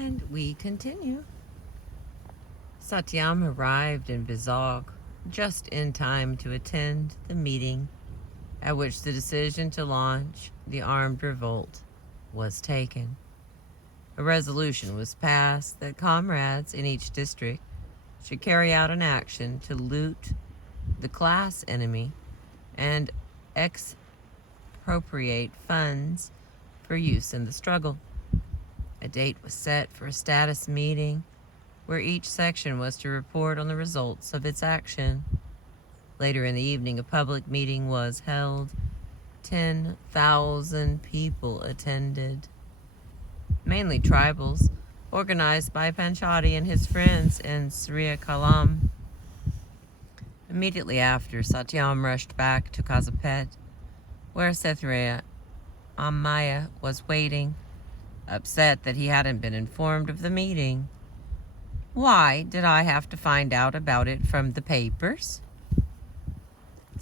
And we continue. Satyam arrived in Vizag just in time to attend the meeting at which the decision to launch the armed revolt was taken. A resolution was passed that comrades in each district should carry out an action to loot the class enemy and expropriate funds for use in the struggle. A date was set for a status meeting where each section was to report on the results of its action. Later in the evening, a public meeting was held. 10,000 people attended, mainly tribals, organized by Panchadi and his friends in Sri Kalam. Immediately after, Satyam rushed back to Kazapet, where Sethreya Amaya was waiting, upset that he hadn't been informed of the meeting. Why did I have to find out about it from the papers?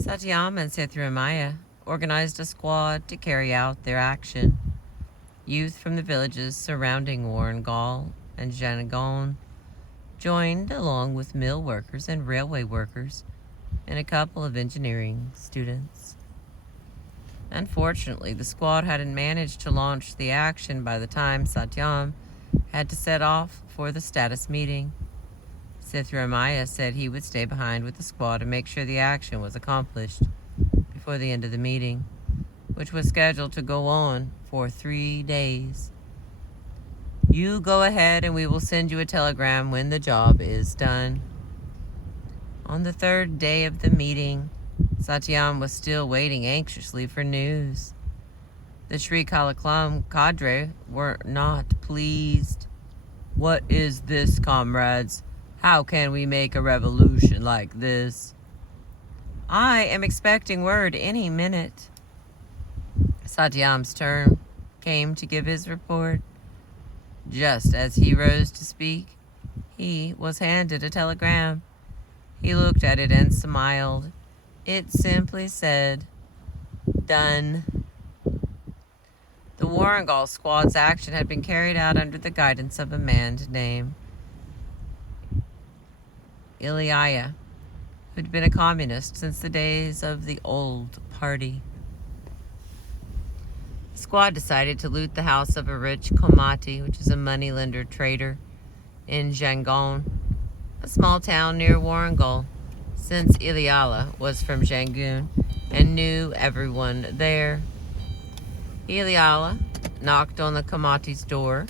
Satyam and Sethramaya organized a squad to carry out their action. Youth from the villages surrounding Warangal and Janagon joined, along with mill workers and railway workers and a couple of engineering students. Unfortunately, the squad hadn't managed to launch the action by the time Satyam had to set off for the status meeting. Sithramaya said he would stay behind with the squad and make sure the action was accomplished before the end of the meeting, which was scheduled to go on for 3 days. You go ahead and we will send you a telegram when the job is done. On the 3rd day of the meeting, Satyam was still waiting anxiously for news. The Sri Kalaklam cadre were not pleased. What is this, comrades? How can we make a revolution like this? I am expecting word any minute. Satyam's turn came to give his report. Just as he rose to speak, he was handed a telegram. He looked at it and smiled. It simply said, "Done." The Warangal squad's action had been carried out under the guidance of a man named Ilyaya, who'd been a communist since the days of the old party. The squad decided to loot the house of a rich Komati, which is a moneylender trader, in Jangon, a small town near Warangal, since Ilyala was from Jangun and knew everyone there. Ilyala knocked on the Komati's door.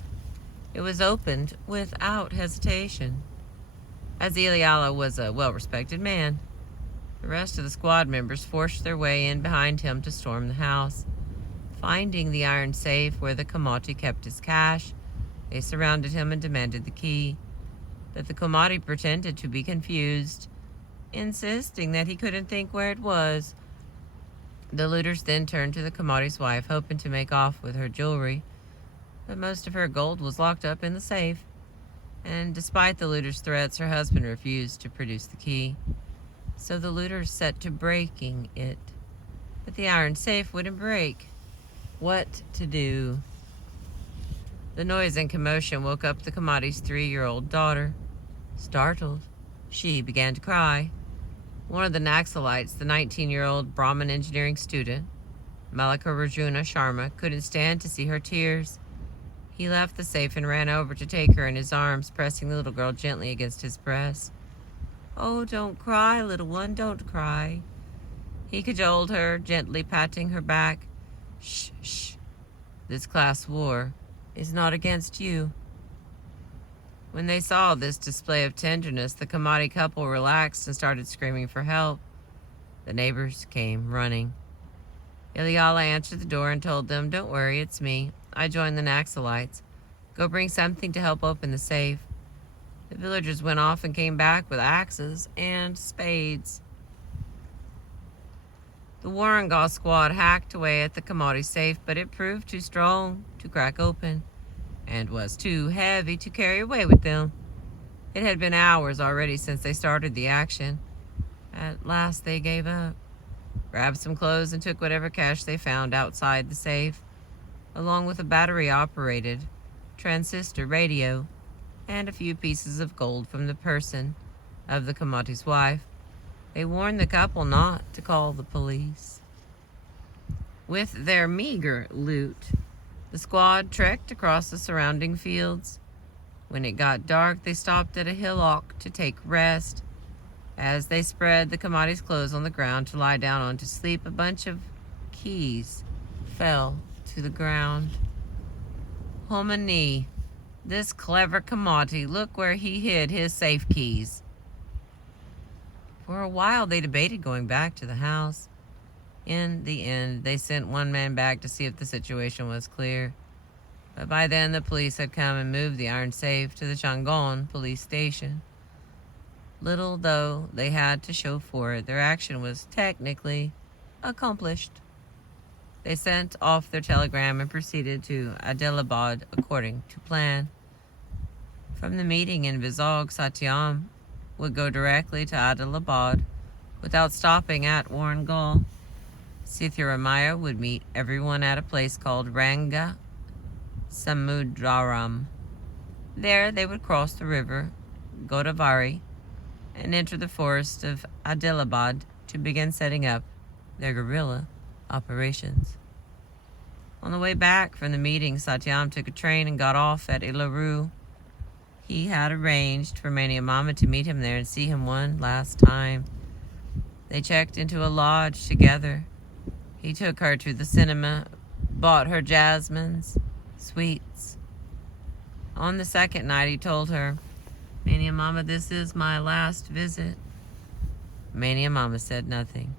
It was opened without hesitation, as Ilyala was a well-respected man. The rest of the squad members forced their way in behind him to storm the house. Finding the iron safe where the Komati kept his cash, they surrounded him and demanded the key. But the Komati pretended to be confused, insisting that he couldn't think where it was. The looters then turned to the Komati's wife, hoping to make off with her jewelry, but most of her gold was locked up in the safe, and despite the looters' threats, her husband refused to produce the key. So the looters set to breaking it, but the iron safe wouldn't break. What to do? The noise and commotion woke up the Komati's 3-year-old daughter. Startled, she began to cry. One of the Naxalites, the 19-year-old Brahmin engineering student, Malika Rajuna Sharma, couldn't stand to see her tears. He left the safe and ran over to take her in his arms, pressing the little girl gently against his breast. "Oh, don't cry, little one, don't cry." He cajoled her, gently patting her back. "Shh, shh. This class war is not against you." When they saw this display of tenderness, the Komati couple relaxed and started screaming for help. The neighbors came running. Ilyala answered the door and told them, "Don't worry, it's me. I joined the Naxalites. Go bring something to help open the safe." The villagers went off and came back with axes and spades. The Warangal squad hacked away at the Komati safe, but it proved too strong to crack open and was too heavy to carry away with them. It had been hours already since they started the action. At last they gave up, grabbed some clothes, and took whatever cash they found outside the safe, along with a battery-operated transistor radio, and a few pieces of gold from the person of the Kamati's wife. They warned the couple not to call the police. With their meager loot, the squad trekked across the surrounding fields. When it got dark, they stopped at a hillock to take rest. As they spread the Kamati's clothes on the ground to lie down on to sleep, a bunch of keys fell to the ground. Hominy, this clever Kamati, look where he hid his safe keys. For a while, they debated going back to the house. In the end, they sent one man back to see if the situation was clear. But by then, the police had come and moved the iron safe to the Changon police station. Little though they had to show for it, their action was technically accomplished. They sent off their telegram and proceeded to Adilabad according to plan. From the meeting in Vizag, Satyam would go directly to Adilabad without stopping at Warangal. Sitharamaya would meet everyone at a place called Ranga Samudraram. There they would cross the river Godavari and enter the forest of Adilabad to begin setting up their guerrilla operations. On the way back from the meeting, Satyam took a train and got off at Ilaru. He had arranged for Mania Mama to meet him there and see him one last time. They checked into a lodge together. He took her to the cinema, bought her jasmines, sweets. On the second night, he told her, "Mania Mama, this is my last visit." Mania Mama said nothing.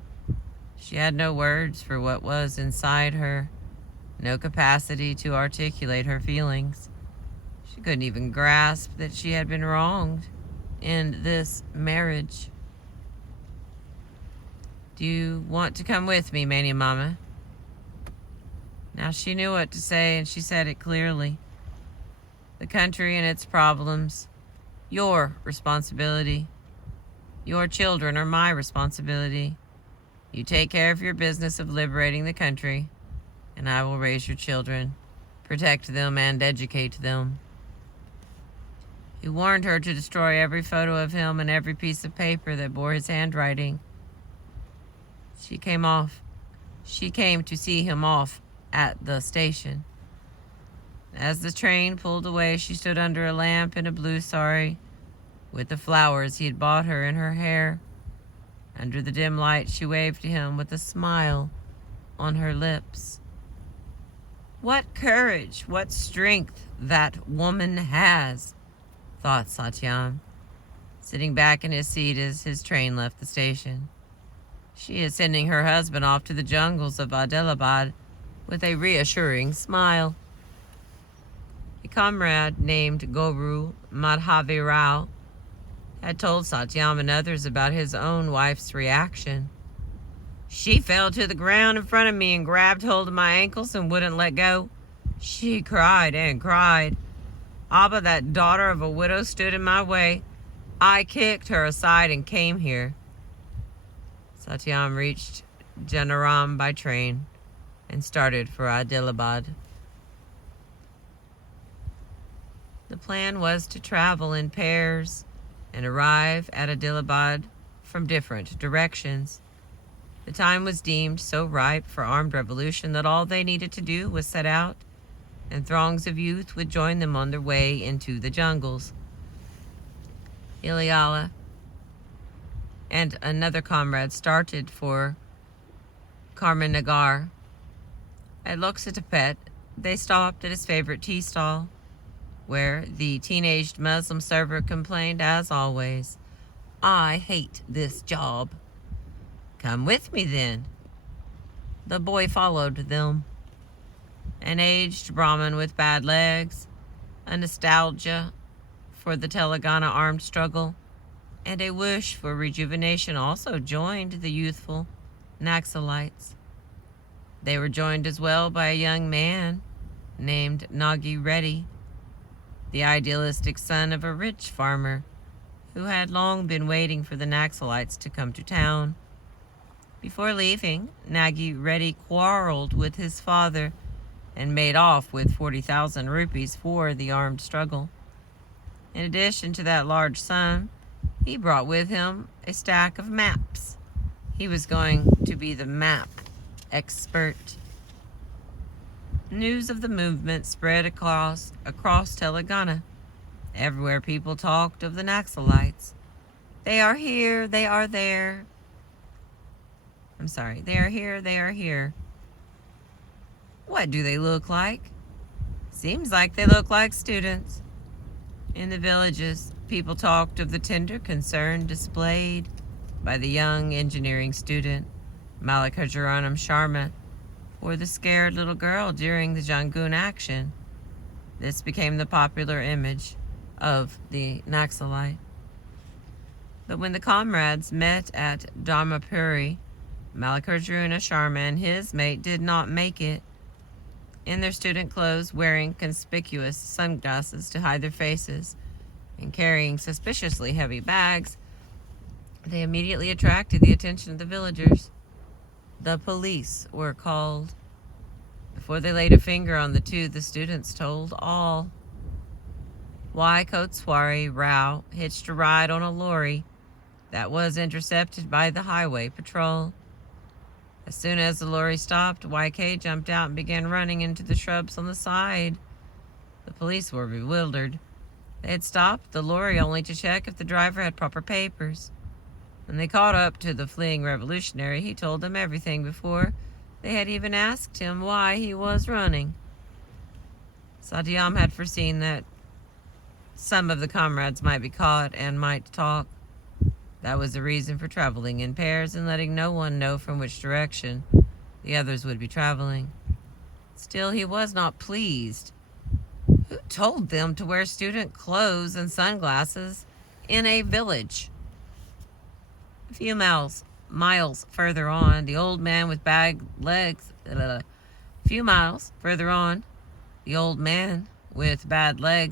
She had no words for what was inside her, no capacity to articulate her feelings. She couldn't even grasp that she had been wronged in this marriage. "Do you want to come with me, Mania Mama?" Now she knew what to say, and she said it clearly. The country and its problems, your responsibility. Your children are my responsibility. You take care of your business of liberating the country, and I will raise your children, protect them, and educate them. He warned her to destroy every photo of him and every piece of paper that bore his handwriting. She came to see him off at the station. As the train pulled away, she stood under a lamp in a blue sari with the flowers he had bought her in her hair. Under the dim light, she waved to him with a smile on her lips. What courage, what strength that woman has, thought Satyam, sitting back in his seat as his train left the station. She is sending her husband off to the jungles of Adilabad with a reassuring smile. A comrade named Guru Madhavi Rao had told Satyam and others about his own wife's reaction. "She fell to the ground in front of me and grabbed hold of my ankles and wouldn't let go. She cried and cried. Abba, that daughter of a widow, stood in my way. I kicked her aside and came here." Satyam reached Janaram by train and started for Adilabad. The plan was to travel in pairs and arrive at Adilabad from different directions. The time was deemed so ripe for armed revolution that all they needed to do was set out, and throngs of youth would join them on their way into the jungles. Iliala and another comrade started for Karmanagar. At Loksatapet, they stopped at his favorite tea stall, where the teenaged Muslim server complained, as always, "I hate this job." "Come with me, then." The boy followed them. An aged Brahmin with bad legs, a nostalgia for the Telangana armed struggle, and a wish for rejuvenation also joined the youthful Naxalites. They were joined as well by a young man named Nagi Reddy, the idealistic son of a rich farmer who had long been waiting for the Naxalites to come to town. Before leaving, Nagi Reddy quarreled with his father and made off with 40,000 rupees for the armed struggle. In addition to that large sum, he brought with him a stack of maps. He was going to be the map expert. News of the movement spread across Telangana. Everywhere people talked of the Naxalites. They are here, they are there. They are here, they are here. What do they look like? Seems like they look like students. In the villages, people talked of the tender concern displayed by the young engineering student, Malika Jaranam Sharma, for the scared little girl during the Jangoon action. This became the popular image of the Naxalite. But when the comrades met at Dharmapuri, Mallikarjuna Sharma and his mate did not make it. In their student clothes, wearing conspicuous sunglasses to hide their faces, and carrying suspiciously heavy bags, they immediately attracted the attention of the villagers. The police were called. Before they laid a finger on the two, the students told all. Y. Kotswari Rao hitched a ride on a lorry that was intercepted by the highway patrol. As soon as the lorry stopped, YK jumped out and began running into the shrubs on the side. The police were bewildered. They had stopped the lorry only to check if the driver had proper papers. When they caught up to the fleeing revolutionary, he told them everything before they had even asked him why he was running. Satyam had foreseen that some of the comrades might be caught and might talk. That was the reason for traveling in pairs and letting no one know from which direction the others would be traveling. Still, he was not pleased. Who told them to wear student clothes and sunglasses in a village? A few miles further on, the old man with bad legs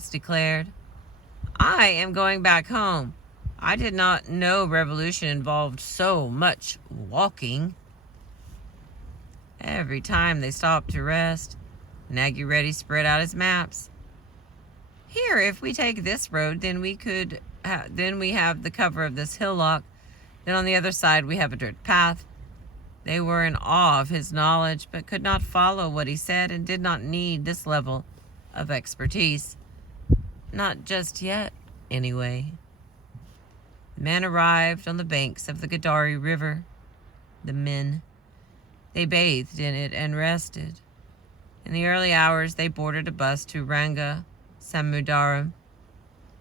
declared, "I am going back home. I did not know revolution involved so much walking." Every time they stopped to rest, Nagy Reddy spread out his maps. "Here, if we take this road, then we have the cover of this hillock. Then on the other side we have a dirt path." They were in awe of his knowledge, but could not follow what he said and did not need this level of expertise. Not just yet, anyway. The men arrived on the banks of the Gadari River. They bathed in it and rested. In the early hours, they boarded a bus to Ranga Samudaram.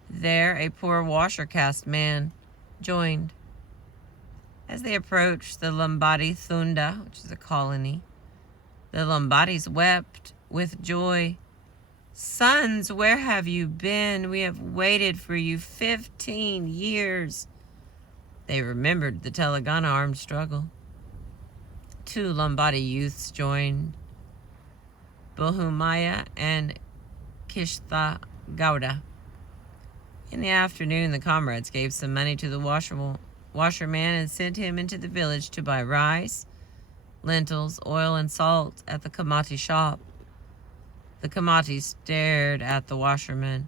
There, a poor washer caste man joined. As they approached the Lambadi Thunda, which is a colony, the Lambadis wept with joy. "Sons, where have you been? We have waited for you 15 years. They remembered the Telangana armed struggle. 2 Lambadi youths joined, Bahumaya and Kishta Gowda. In the afternoon, the comrades gave some money to the washerman and sent him into the village to buy rice, lentils, oil, and salt at the Kamati shop. The Kamati stared at the washerman,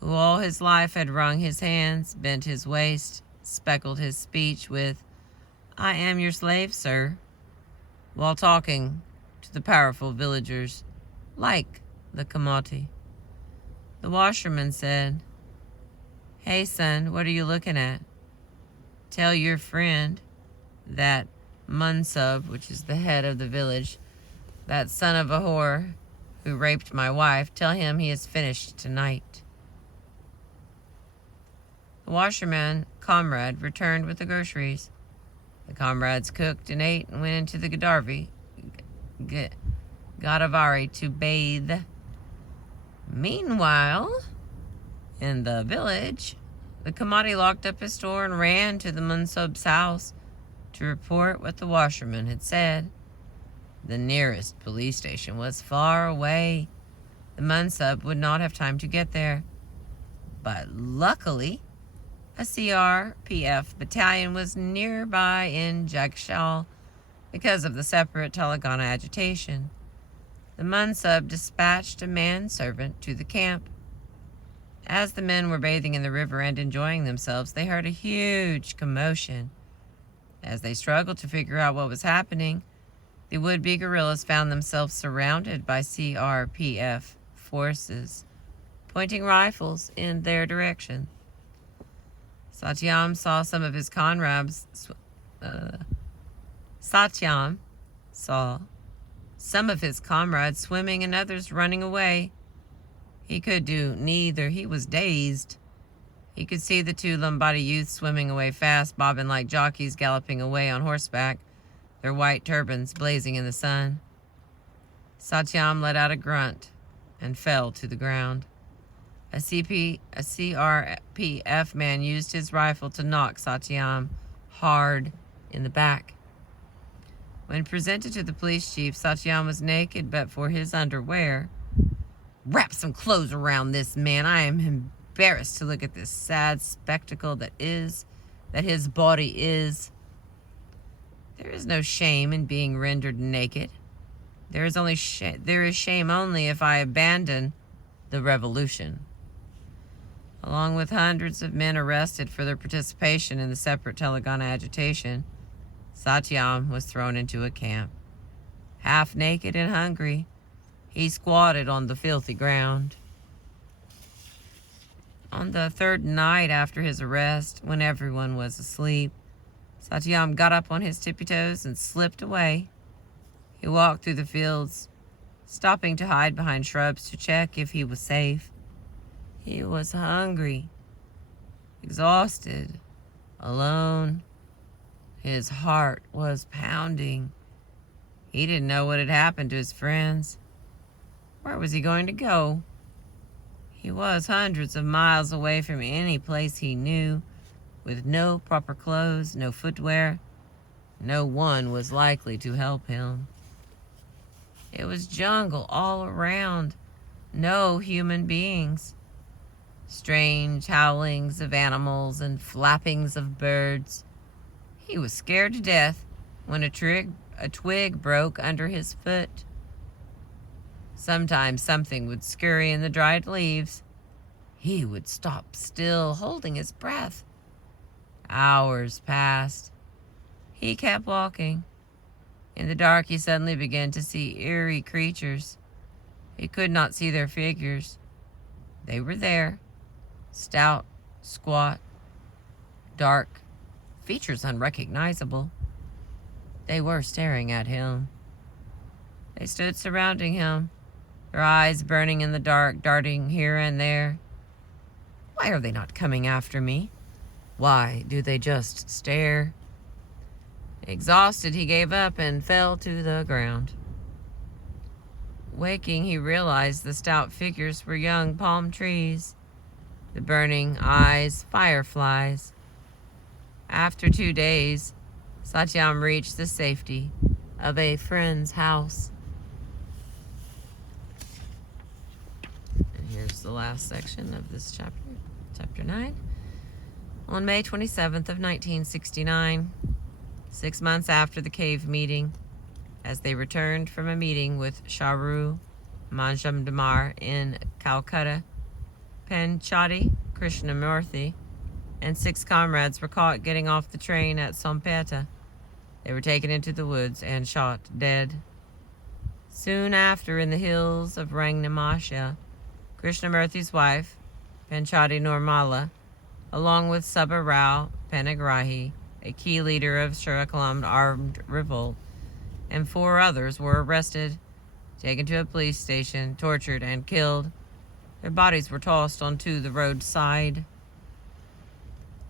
who all his life had wrung his hands, bent his waist, speckled his speech with, "I am your slave, sir," while talking to the powerful villagers like the Kamati. The washerman said, "Hey, son, what are you looking at? Tell your friend that Mansub, which is the head of the village, that son of a whore who raped my wife, tell him he is finished tonight." The washerman comrade returned with the groceries. The comrades cooked and ate and went into the Godavari to bathe. Meanwhile, in the village, the Kamati locked up his store and ran to the Mansub's house to report what the washerman had said. The nearest police station was far away. The Mansub would not have time to get there. But luckily, a CRPF battalion was nearby in Jagshal because of the separate Telangana agitation. the Munsub dispatched a manservant to the camp. As the men were bathing in the river and enjoying themselves, they heard a huge commotion. As they struggled to figure out what was happening, the would-be guerrillas found themselves surrounded by CRPF forces, pointing rifles in their direction. Satyam saw some of his comrades swimming and others running away. He could do neither. He was dazed. He could see the two Lambadi youths swimming away fast, bobbing like jockeys galloping away on horseback, their white turbans blazing in the sun. Satyam let out a grunt and fell to the ground. A CRPF man used his rifle to knock Satyam hard in the back. When presented to the police chief, Satyam was naked but for his underwear. "Wrap some clothes around this man. I am embarrassed to look at this sad spectacle that his body is. There is no shame in being rendered naked. There is shame only if I abandon the revolution." Along with hundreds of men arrested for their participation in the separate Telangana agitation, Satyam was thrown into a camp. Half naked and hungry, he squatted on the filthy ground. On the third night after his arrest, when everyone was asleep, Satyam got up on his tippy toes and slipped away. He walked through the fields, stopping to hide behind shrubs to check if he was safe. He was hungry, exhausted, alone. His heart was pounding. He didn't know what had happened to his friends. Where was he going to go? He was hundreds of miles away from any place he knew, with no proper clothes, no footwear. No one was likely to help him. It was jungle all around, no human beings. Strange howlings of animals and flappings of birds. He was scared to death when a twig broke under his foot. Sometimes something would scurry in the dried leaves. He would stop still, holding his breath. Hours passed. He kept walking. In the dark, he suddenly began to see eerie creatures. He could not see their figures. They were there, stout, squat, dark, features unrecognizable. They were staring at him. They stood surrounding him, their eyes burning in the dark, darting here and there. Why are they not coming after me? Why do they just stare? Exhausted, he gave up and fell to the ground. Waking, he realized the stout figures were young palm trees, the burning eyes fireflies. After 2 days, Satyam reached the safety of a friend's house. And here's the last section of this chapter, chapter 9. On May 27th of 1969, 6 months after the cave meeting, as they returned from a meeting with Charu Majumdar in Calcutta, Panchati Krishnamurthy and 6 comrades were caught getting off the train at Sompeta. They were taken into the woods and shot dead. Soon after, in the hills of Rangnamasha, Krishnamurthy's wife, Panchati Nirmala, along with Subba Rao Panigrahi, a key leader of Srikakulam armed revolt, and 4 others were arrested, taken to a police station, tortured, and killed. Their bodies were tossed onto the roadside.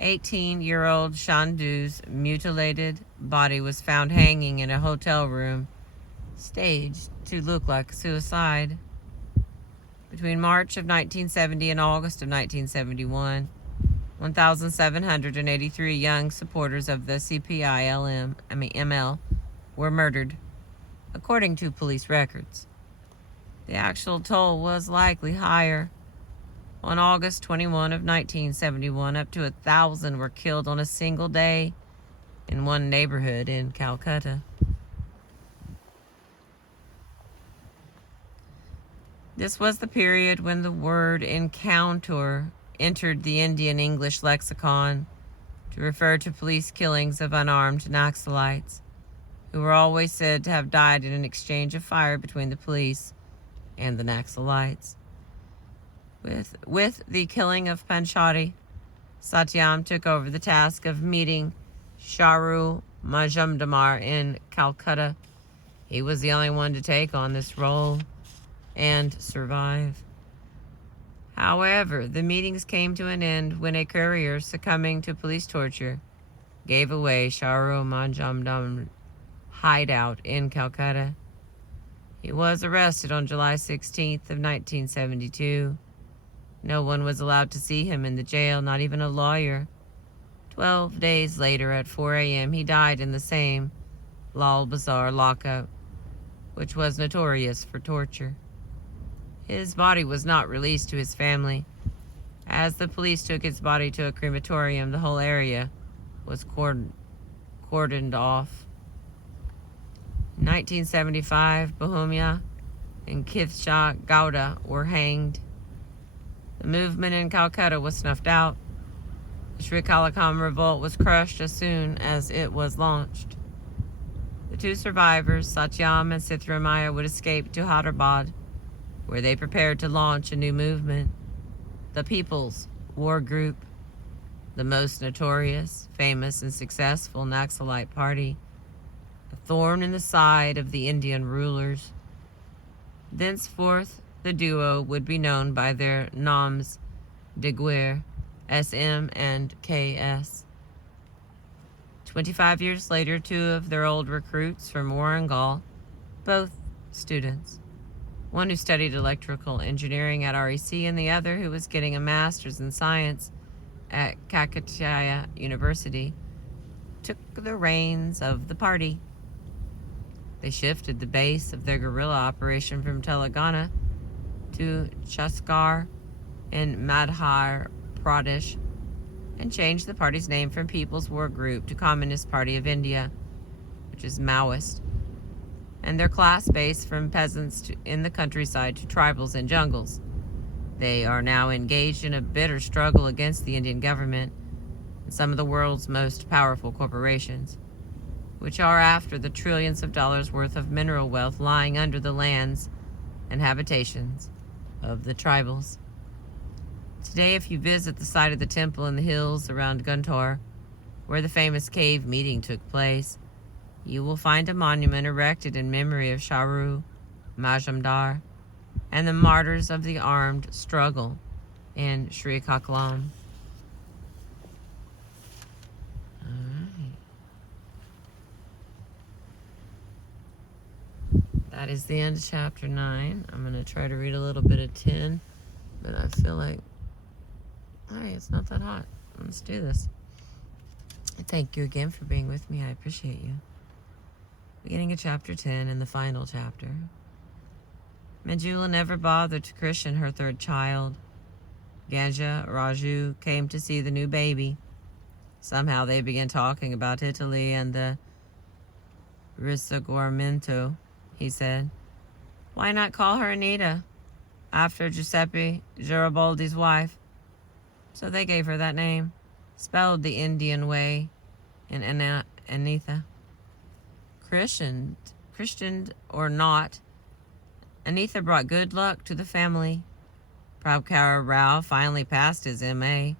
18-year-old Shandu's mutilated body was found hanging in a hotel room, staged to look like suicide. Between March of 1970 and August of 1971, 1,783 young supporters of the ML were murdered, according to police records. The actual toll was likely higher. On August 21 of 1971, up to 1,000 were killed on a single day in one neighborhood in Calcutta. This was the period when the word encounter entered the Indian English lexicon to refer to police killings of unarmed Naxalites, who were always said to have died in an exchange of fire between the police and the Naxalites. With the killing of Panchati, Satyam took over the task of meeting Shahroo Majumdar in Calcutta. He was the only one to take on this role and survive. However, the meetings came to an end when a courier succumbing to police torture gave away Shahroo Majumdar's hideout in Calcutta. He was arrested on July 16th of 1972. No one was allowed to see him in the jail, not even a lawyer. 12 days later at 4 a.m., he died in the same Lal Bazar lockup, which was notorious for torture. His body was not released to his family. As the police took his body to a crematorium, the whole area was cordoned off. In 1975, Bhumia and Kithsha Gowda were hanged. The movement in Calcutta was snuffed out. The Sri Kalakam revolt was crushed as soon as it was launched. The two survivors, Satyam and Sitharamaiah, would escape to Hyderabad, where they prepared to launch a new movement, the People's War Group, the most notorious, famous, and successful Naxalite party, a thorn in the side of the Indian rulers. Thenceforth, the duo would be known by their noms de guerre, SM and KS. 25 years later, two of their old recruits from Warangal, both students, one who studied electrical engineering at REC and the other who was getting a master's in science at Kakatiya University, took the reins of the party. They shifted the base of their guerrilla operation from Telangana to Chhattisgarh in Madhya Pradesh and changed the party's name from People's War Group to Communist Party of India, which is Maoist, and their class base from peasants in the countryside to tribals and jungles. They are now engaged in a bitter struggle against the Indian government and some of the world's most powerful corporations, which are after the trillions of dollars worth of mineral wealth lying under the lands and habitations of the tribals. Today, if you visit the site of the temple in the hills around Guntur, where the famous cave meeting took place, you will find a monument erected in memory of Shahroo Majumdar and the martyrs of the armed struggle in Sri Kakalam. That is the end of chapter 9. I'm going to try to read a little bit of 10, but I feel like, hey, it's not that hot. Let's do this. Thank you again for being with me. I appreciate you. Beginning of chapter 10 and the final chapter. Manjula never bothered to christen her third child. Ganja Raju came to see the new baby. Somehow they began talking about Italy and the Risorgimento, he said. Why not call her Anita, after Giuseppe Garibaldi's wife? So they gave her that name, spelled the Indian way, in Anitha. Christianed or not, Anitha brought good luck to the family. Prabhakar Rao finally passed his M.A.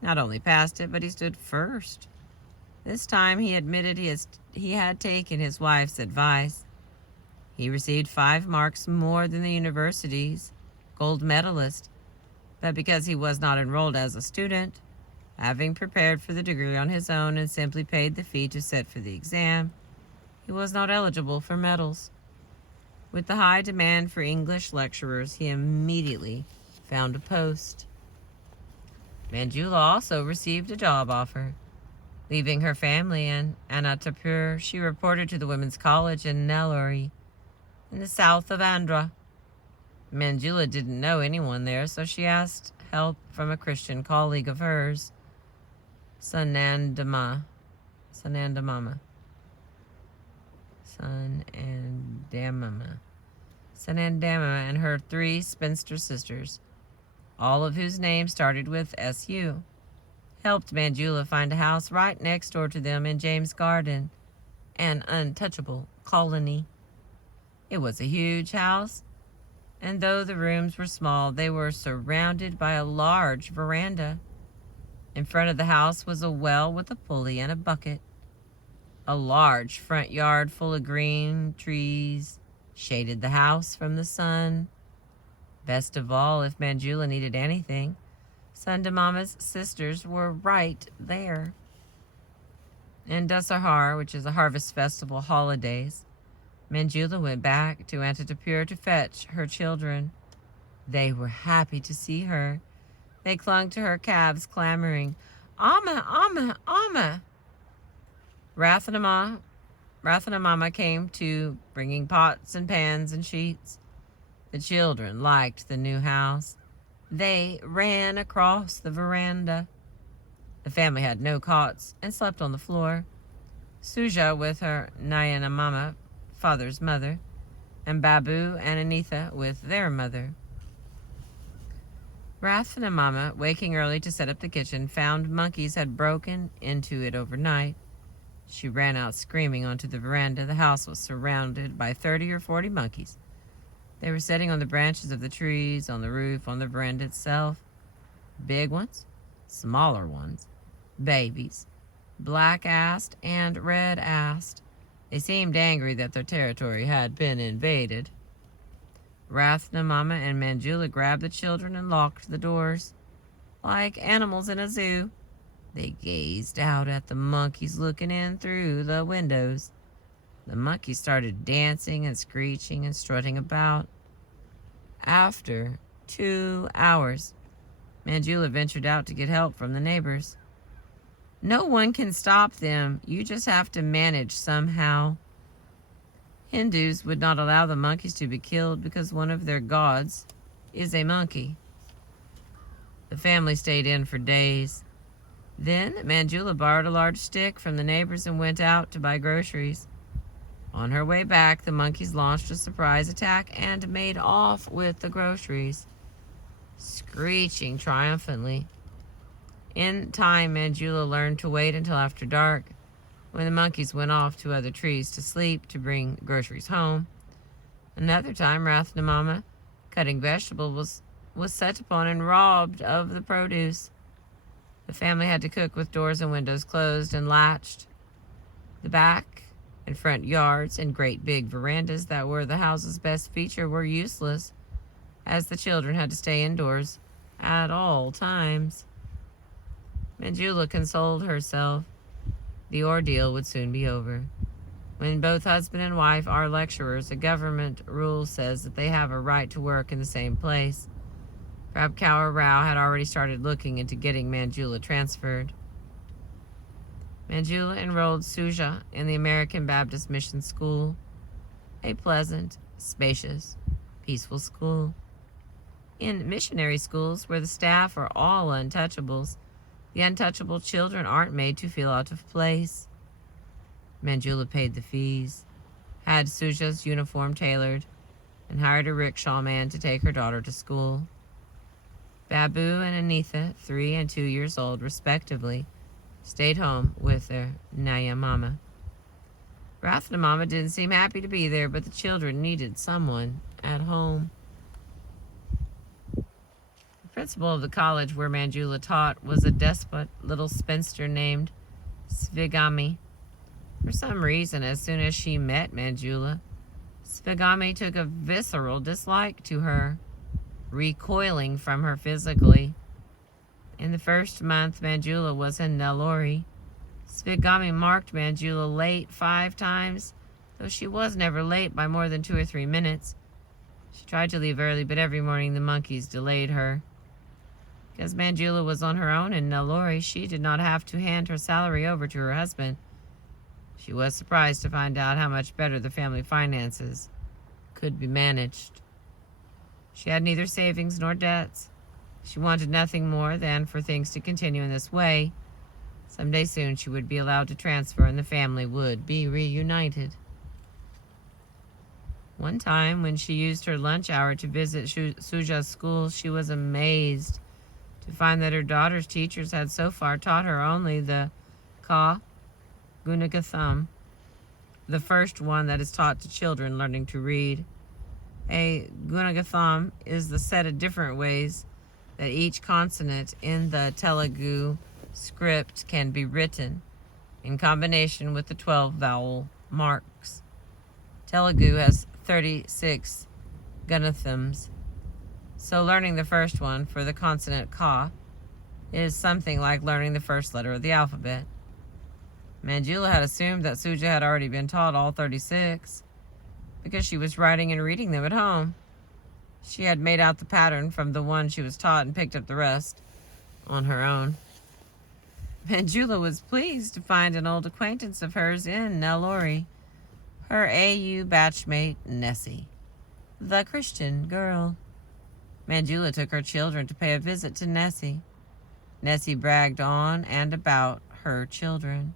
Not only passed it, but he stood first. This time he admitted he had taken his wife's advice. He received 5 marks more than the university's gold medalist, but because he was not enrolled as a student, having prepared for the degree on his own and simply paid the fee to sit for the exam, he was not eligible for medals. With the high demand for English lecturers, he immediately found a post. Manjula also received a job offer. Leaving her family in Anantapur, she reported to the Women's College in Nellore, in the south of Andhra. Manjula didn't know anyone there, so she asked help from a Christian colleague of hers, Sanandamama. Sanandama and her 3 spinster sisters, all of whose names started with SU, helped Manjula find a house right next door to them in James Garden, an untouchable colony. It was a huge house, and though the rooms were small, they were surrounded by a large veranda. In front of the house was a well with a pulley and a bucket. A large front yard full of green trees shaded the house from the sun. Best of all, if Manjula needed anything, Sandamama's sisters were right there. In Dasahar, which is a harvest festival holidays, Manjula went back to Anantapur to fetch her children. They were happy to see her. They clung to her calves, clamoring, "Amma, Amma, Amma!" Rathanamama came to, bringing pots and pans and sheets. The children liked the new house. They ran across the veranda. The family had no cots and slept on the floor. Suja with her Nayanamama, father's mother, and Babu and Anitha with their mother. Rathanamama, waking early to set up the kitchen, found monkeys had broken into it overnight. She ran out screaming onto the veranda. The house was surrounded by 30 or 40 monkeys. They were sitting on the branches of the trees, on the roof, on the veranda itself. Big ones, smaller ones, babies, black-assed and red-assed. They seemed angry that their territory had been invaded. Rathanamama and Manjula grabbed the children and locked the doors. Like animals in a zoo, they gazed out at the monkeys looking in through the windows. The monkeys started dancing and screeching and strutting about. After 2 hours, Manjula ventured out to get help from the neighbors. "No one can stop them. You just have to manage somehow." Hindus would not allow the monkeys to be killed because one of their gods is a monkey. The family stayed in for days. Then Manjula borrowed a large stick from the neighbors and went out to buy groceries. On her way back, the monkeys launched a surprise attack and made off with the groceries, screeching triumphantly. In time, Manjula learned to wait until after dark, when the monkeys went off to other trees to sleep, to bring groceries home. Another time, Rathanamama, cutting vegetables, was set upon and robbed of the produce. The family had to cook with doors and windows closed and latched. The back and front yards and great big verandas that were the house's best feature were useless, as the children had to stay indoors at all times. Manjula consoled herself. The ordeal would soon be over. When both husband and wife are lecturers, a government rule says that they have a right to work in the same place. Prabhakar Rao had already started looking into getting Manjula transferred. Manjula enrolled Suja in the American Baptist Mission School, a pleasant, spacious, peaceful school. In missionary schools, where the staff are all untouchables, the untouchable children aren't made to feel out of place. Manjula paid the fees, had Suja's uniform tailored, and hired a rickshaw man to take her daughter to school. Babu and Anitha, 3 and 2 years old respectively, stayed home with their Naya Mama. Rathanamama didn't seem happy to be there, but the children needed someone at home. The principal of the college where Manjula taught was a despot little spinster named Svigami. For some reason, as soon as she met Manjula, Svigami took a visceral dislike to her, recoiling from her physically. In the first month Manjula was in Nellore, Svigami marked Manjula late 5 times, though she was never late by more than 2 or 3 minutes. She tried to leave early, but every morning the monkeys delayed her. Because Manjula was on her own in Nellore, she did not have to hand her salary over to her husband. She was surprised to find out how much better the family finances could be managed. She had neither savings nor debts. She wanted nothing more than for things to continue in this way. Someday soon she would be allowed to transfer and the family would be reunited. One time, when she used her lunch hour to visit Suja's school, she was amazed to find that her daughter's teachers had so far taught her only the Ka Gunagatham, the first one that is taught to children learning to read. A Gunagatham is the set of different ways that each consonant in the Telugu script can be written in combination with the 12 vowel marks. Telugu has 36 Gunathams, so learning the first one for the consonant Ka is something like learning the first letter of the alphabet. Manjula had assumed that Suja had already been taught all 36 because she was writing and reading them at home. She had made out the pattern from the one she was taught and picked up the rest on her own. Manjula was pleased to find an old acquaintance of hers in Nellore, her AU batchmate Nessie, the Christian girl. Manjula took her children to pay a visit to Nessie. Nessie bragged on and about her children.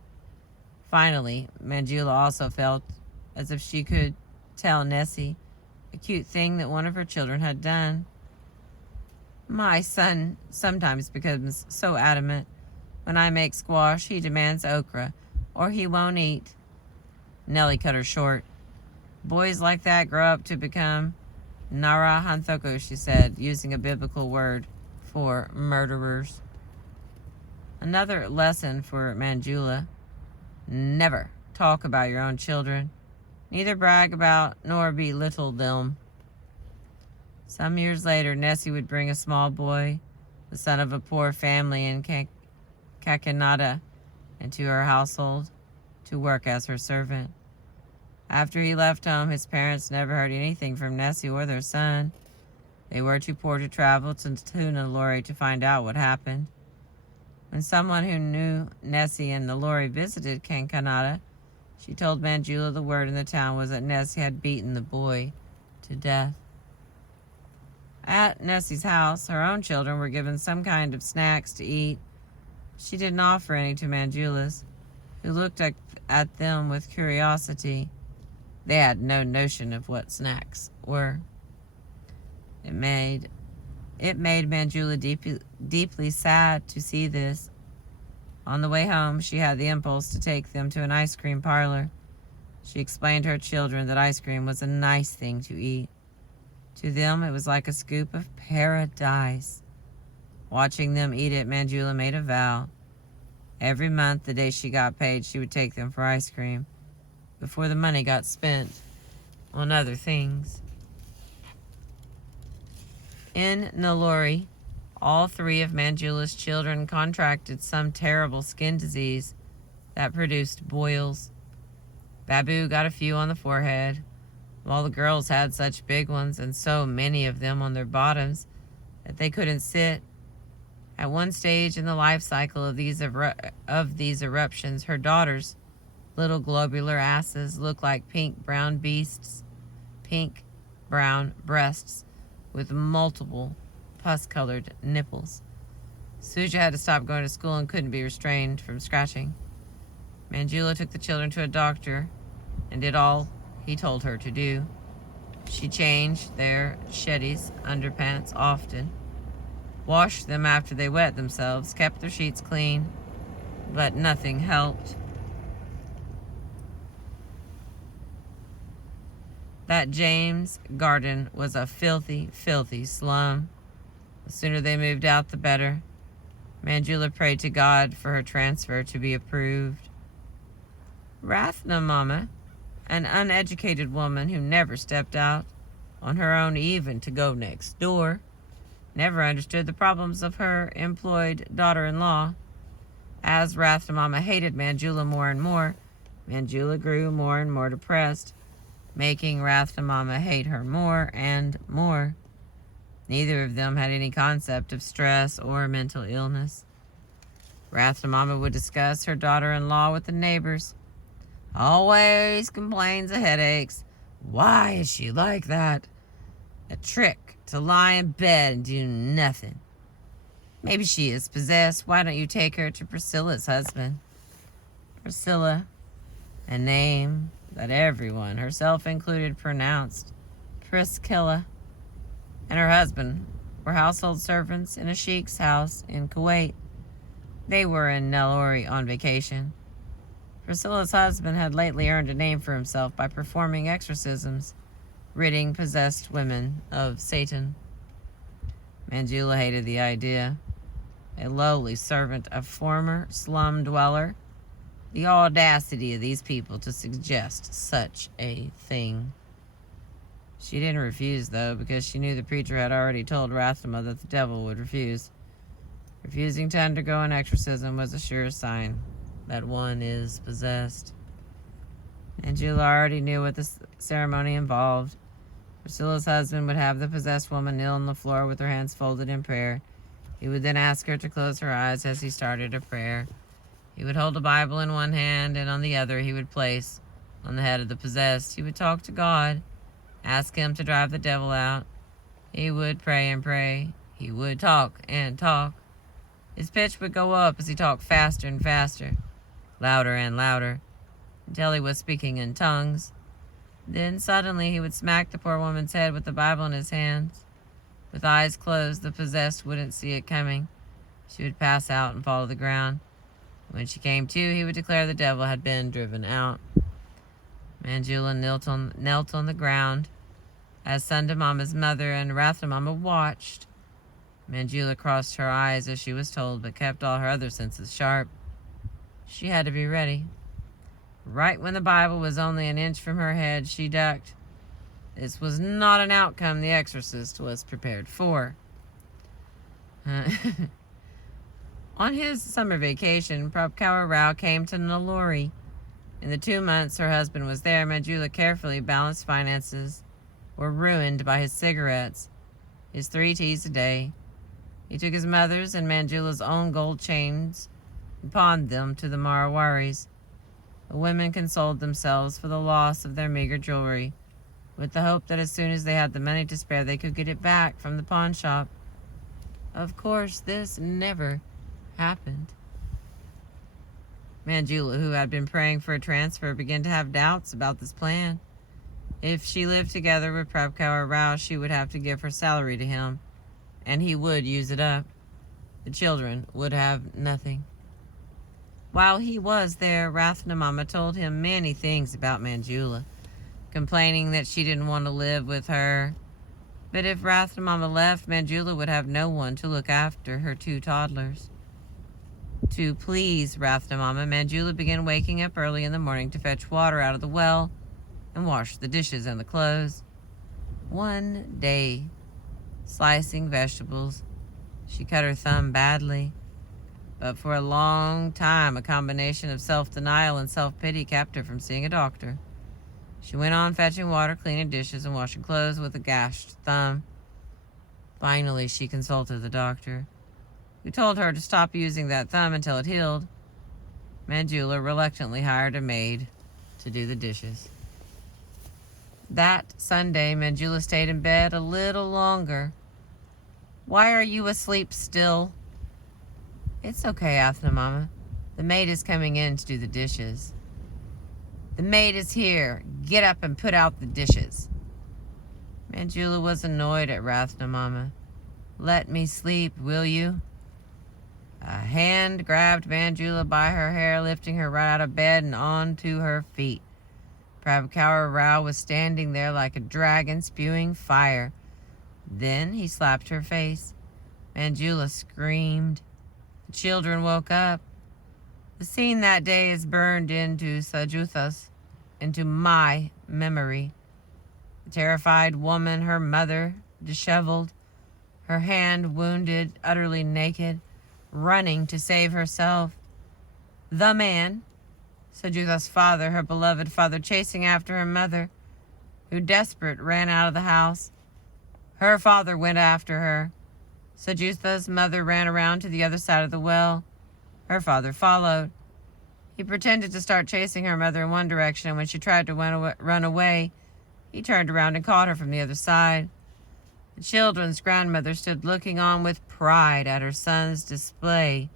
Finally, Manjula also felt as if she could tell Nessie a cute thing that one of her children had done. My son sometimes becomes so adamant. When I make squash, he demands okra, or he won't eat. Nellie cut her short. Boys like that grow up to become Narahanthoku, she said, using a biblical word for murderers. Another lesson for Manjula: never talk about your own children. Neither brag about nor belittle them. Some years later, Nessie would bring a small boy, the son of a poor family in Kakinada, into her household to work as her servant. After he left home, his parents never heard anything from Nessie or their son. They were too poor to travel to Nellore to find out what happened. When someone who knew Nessie and Nellore visited Kakinada, she told Manjula the word in the town was that Nessie had beaten the boy to death. At Nessie's house, her own children were given some kind of snacks to eat. She didn't offer any to Manjula's, who looked at them with curiosity. They had no notion of what snacks were. It made Manjula deeply sad to see this. On the way home, she had the impulse to take them to an ice cream parlor. She explained to her children that ice cream was a nice thing to eat. To them, it was like a scoop of paradise. Watching them eat it, Manjula made a vow. Every month, the day she got paid, she would take them for ice cream before the money got spent on other things. In Nellore, all 3 of Manjula's children contracted some terrible skin disease that produced boils. Babu got a few on the forehead, while the girls had such big ones and so many of them on their bottoms that they couldn't sit. At one stage in the life cycle of these eruptions, her daughters' little globular asses looked like pink-brown breasts with multiple pus-colored nipples. Suja had to stop going to school and couldn't be restrained from scratching. Manjula took the children to a doctor and did all he told her to do. She changed their shetties underpants often, washed them after they wet themselves, kept their sheets clean, but nothing helped. That James Garden was a filthy, filthy slum. The sooner they moved out, the better. Manjula prayed to God for her transfer to be approved. Rathna Mama, an uneducated woman who never stepped out on her own even to go next door, never understood the problems of her employed daughter-in-law. As Rathna Mama hated Manjula more and more, Manjula grew more and more depressed, making Rathna Mama hate her more and more. Neither of them had any concept of stress or mental illness. Rathna Mama would discuss her daughter-in-law with the neighbors. Always complains of headaches. Why is she like that? A trick to lie in bed and do nothing. Maybe she is possessed. Why don't you take her to Priscilla's husband? Priscilla, a name that everyone, herself included, pronounced Priscilla and her husband were household servants in a sheikh's house in Kuwait. They were in Nellore on vacation. Priscilla's husband had lately earned a name for himself by performing exorcisms, ridding possessed women of Satan. Manjula hated the idea. A lowly servant, a former slum dweller. The audacity of these people to suggest such a thing. She didn't refuse, though, because she knew the preacher had already told Rathnama that the devil would refuse. Refusing to undergo an exorcism was a sure sign that one is possessed. Manjula already knew what the ceremony involved. Priscilla's husband would have the possessed woman kneel on the floor with her hands folded in prayer. He would then ask her to close her eyes as he started a prayer. He would hold a Bible in one hand, and on the other he would place on the head of the possessed. He would talk to God, ask him to drive the devil out. He would pray and pray. He would talk and talk. His pitch would go up as he talked faster and faster, louder and louder, until he was speaking in tongues. Then suddenly he would smack the poor woman's head with the Bible in his hands. With eyes closed, the possessed wouldn't see it coming. She would pass out and fall to the ground. When she came to, he would declare the devil had been driven out. Manjula knelt on the ground as Sandamama's mother and Rathnamama watched. Manjula crossed her eyes as she was told, but kept all her other senses sharp. She had to be ready. Right when the Bible was only an inch from her head, she ducked. This was not an outcome the exorcist was prepared for. On his summer vacation, Prabhakara Rao came to Nellore. In the 2 months her husband was there, Manjula carefully balanced finances were ruined by his cigarettes, his 3 teas a day. He took his mother's and Manjula's own gold chains and pawned them to the Marawaris. The women consoled themselves for the loss of their meager jewelry, with the hope that as soon as they had the money to spare, they could get it back from the pawn shop. Of course, this never happened. Manjula, who had been praying for a transfer, began to have doubts about this plan. If she lived together with Prabhakara Rao, she would have to give her salary to him, and he would use it up. The children would have nothing. While he was there, Rathnamama told him many things about Manjula, complaining that she didn't want to live with her. But if Rathnamama left, Manjula would have no one to look after her 2 toddlers. To please Rathnamama, Manjula began waking up early in the morning to fetch water out of the well and wash the dishes and the clothes. One day, slicing vegetables, she cut her thumb badly. But for a long time, a combination of self-denial and self-pity kept her from seeing a doctor. She went on fetching water, cleaning dishes, and washing clothes with a gashed thumb. Finally, she consulted the doctor, who told her to stop using that thumb until it healed. Manjula reluctantly hired a maid to do the dishes. That Sunday, Manjula stayed in bed a little longer. "Why are you asleep still?" "It's okay, Rathnamama. The maid is coming in to do the dishes." "The maid is here. Get up and put out the dishes." Manjula was annoyed at Rathnamama. "Let me sleep, will you?" A hand grabbed Manjula by her hair, lifting her right out of bed and onto her feet. Prabhakara Rao was standing there like a dragon spewing fire. Then he slapped her face. Manjula screamed. The children woke up. The scene that day is burned into Sajuthas, into my memory. The terrified woman, her mother, disheveled, her hand wounded, utterly naked, running to save herself. The man, Sajuthas' father, her beloved father, chasing after her mother, who, desperate, ran out of the house. Her father went after her. Sajuthas' mother ran around to the other side of the well. Her father followed. He pretended to start chasing her mother in one direction, and when she tried to run away, he turned around and caught her from the other side. The children's grandmother stood looking on with pride at her son's display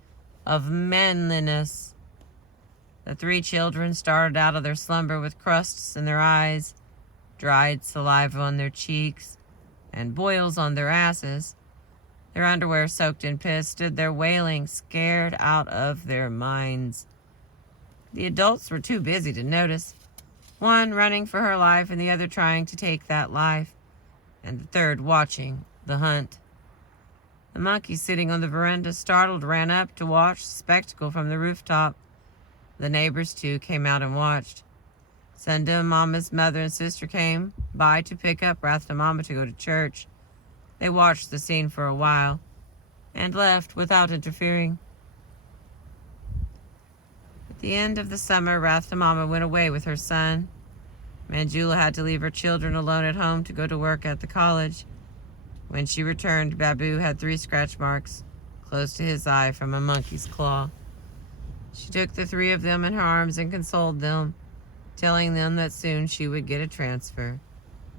of manliness. The 3 children started out of their slumber with crusts in their eyes, dried saliva on their cheeks, and boils on their asses. Their underwear soaked in piss stood there wailing, scared out of their minds. The adults were too busy to notice, one running for her life and the other trying to take that life, and the third watching the hunt. The monkey sitting on the veranda, startled, ran up to watch the spectacle from the rooftop. The neighbors, too, came out and watched. Sunda Mama's mother and sister came by to pick up Ratha Mama to go to church. They watched the scene for a while and left without interfering. At the end of the summer, Ratha Mama went away with her son. Manjula had to leave her children alone at home to go to work at the college. When she returned, Babu had 3 scratch marks close to his eye from a monkey's claw. She took the 3 of them in her arms and consoled them, telling them that soon she would get a transfer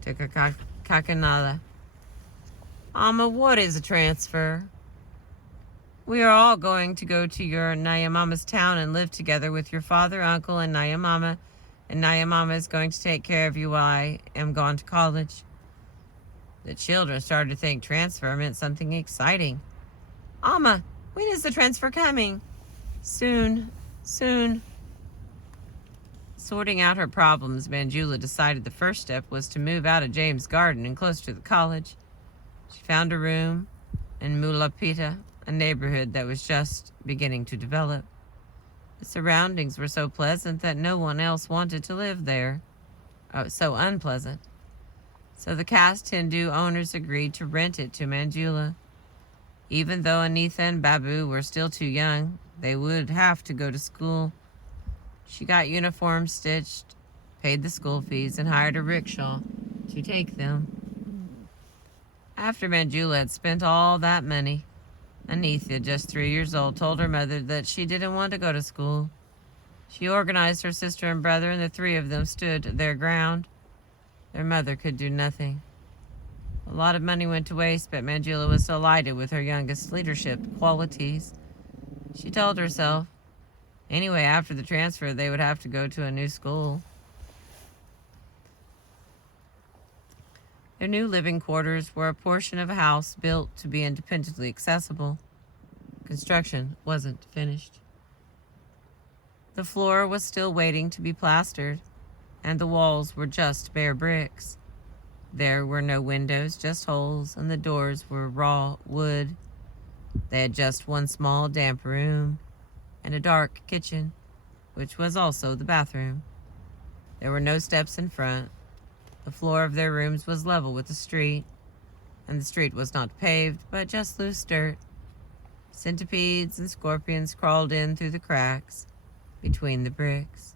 to Kakinada. Amma, what is a transfer? We are all going to go to your Nyamama's town and live together with your father, uncle, and Nyamama is going to take care of you while I am gone to college. The children started to think transfer meant something exciting. Amma, when is the transfer coming? Soon. Sorting out her problems, Manjula decided the first step was to move out of James Garden and close to the college. She found a room in Mulapita, a neighborhood that was just beginning to develop. The surroundings were so pleasant that no one else wanted to live there. Oh, so unpleasant. So the caste Hindu owners agreed to rent it to Manjula. Even though Anitha and Babu were still too young, they would have to go to school. She got uniforms stitched, paid the school fees, and hired a rickshaw to take them. After Manjula had spent all that money, Anitha, just 3 years old, told her mother that she didn't want to go to school. She organized her sister and brother, and the 3 of them stood their ground. Their mother could do nothing. A lot of money went to waste, but Manjula was delighted with her youngest leadership qualities. She told herself, anyway, after the transfer, they would have to go to a new school. Their new living quarters were a portion of a house built to be independently accessible. Construction wasn't finished. The floor was still waiting to be plastered, and the walls were just bare bricks. There were no windows, just holes, and the doors were raw wood. They had just one small damp room and a dark kitchen, which was also the bathroom. There were no steps in front. The floor of their rooms was level with the street, and the street was not paved, but just loose dirt. Centipedes and scorpions crawled in through the cracks between the bricks.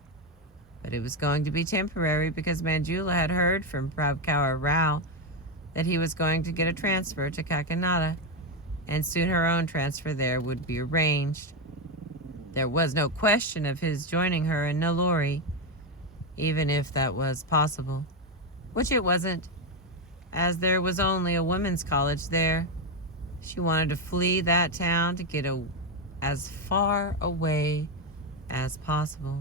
But it was going to be temporary because Manjula had heard from Prabhakar Rao that he was going to get a transfer to Kakinada, and soon her own transfer there would be arranged. There was no question of his joining her in Nellore, even if that was possible, which it wasn't, as there was only a women's college there. She wanted to flee that town to get as far away as possible.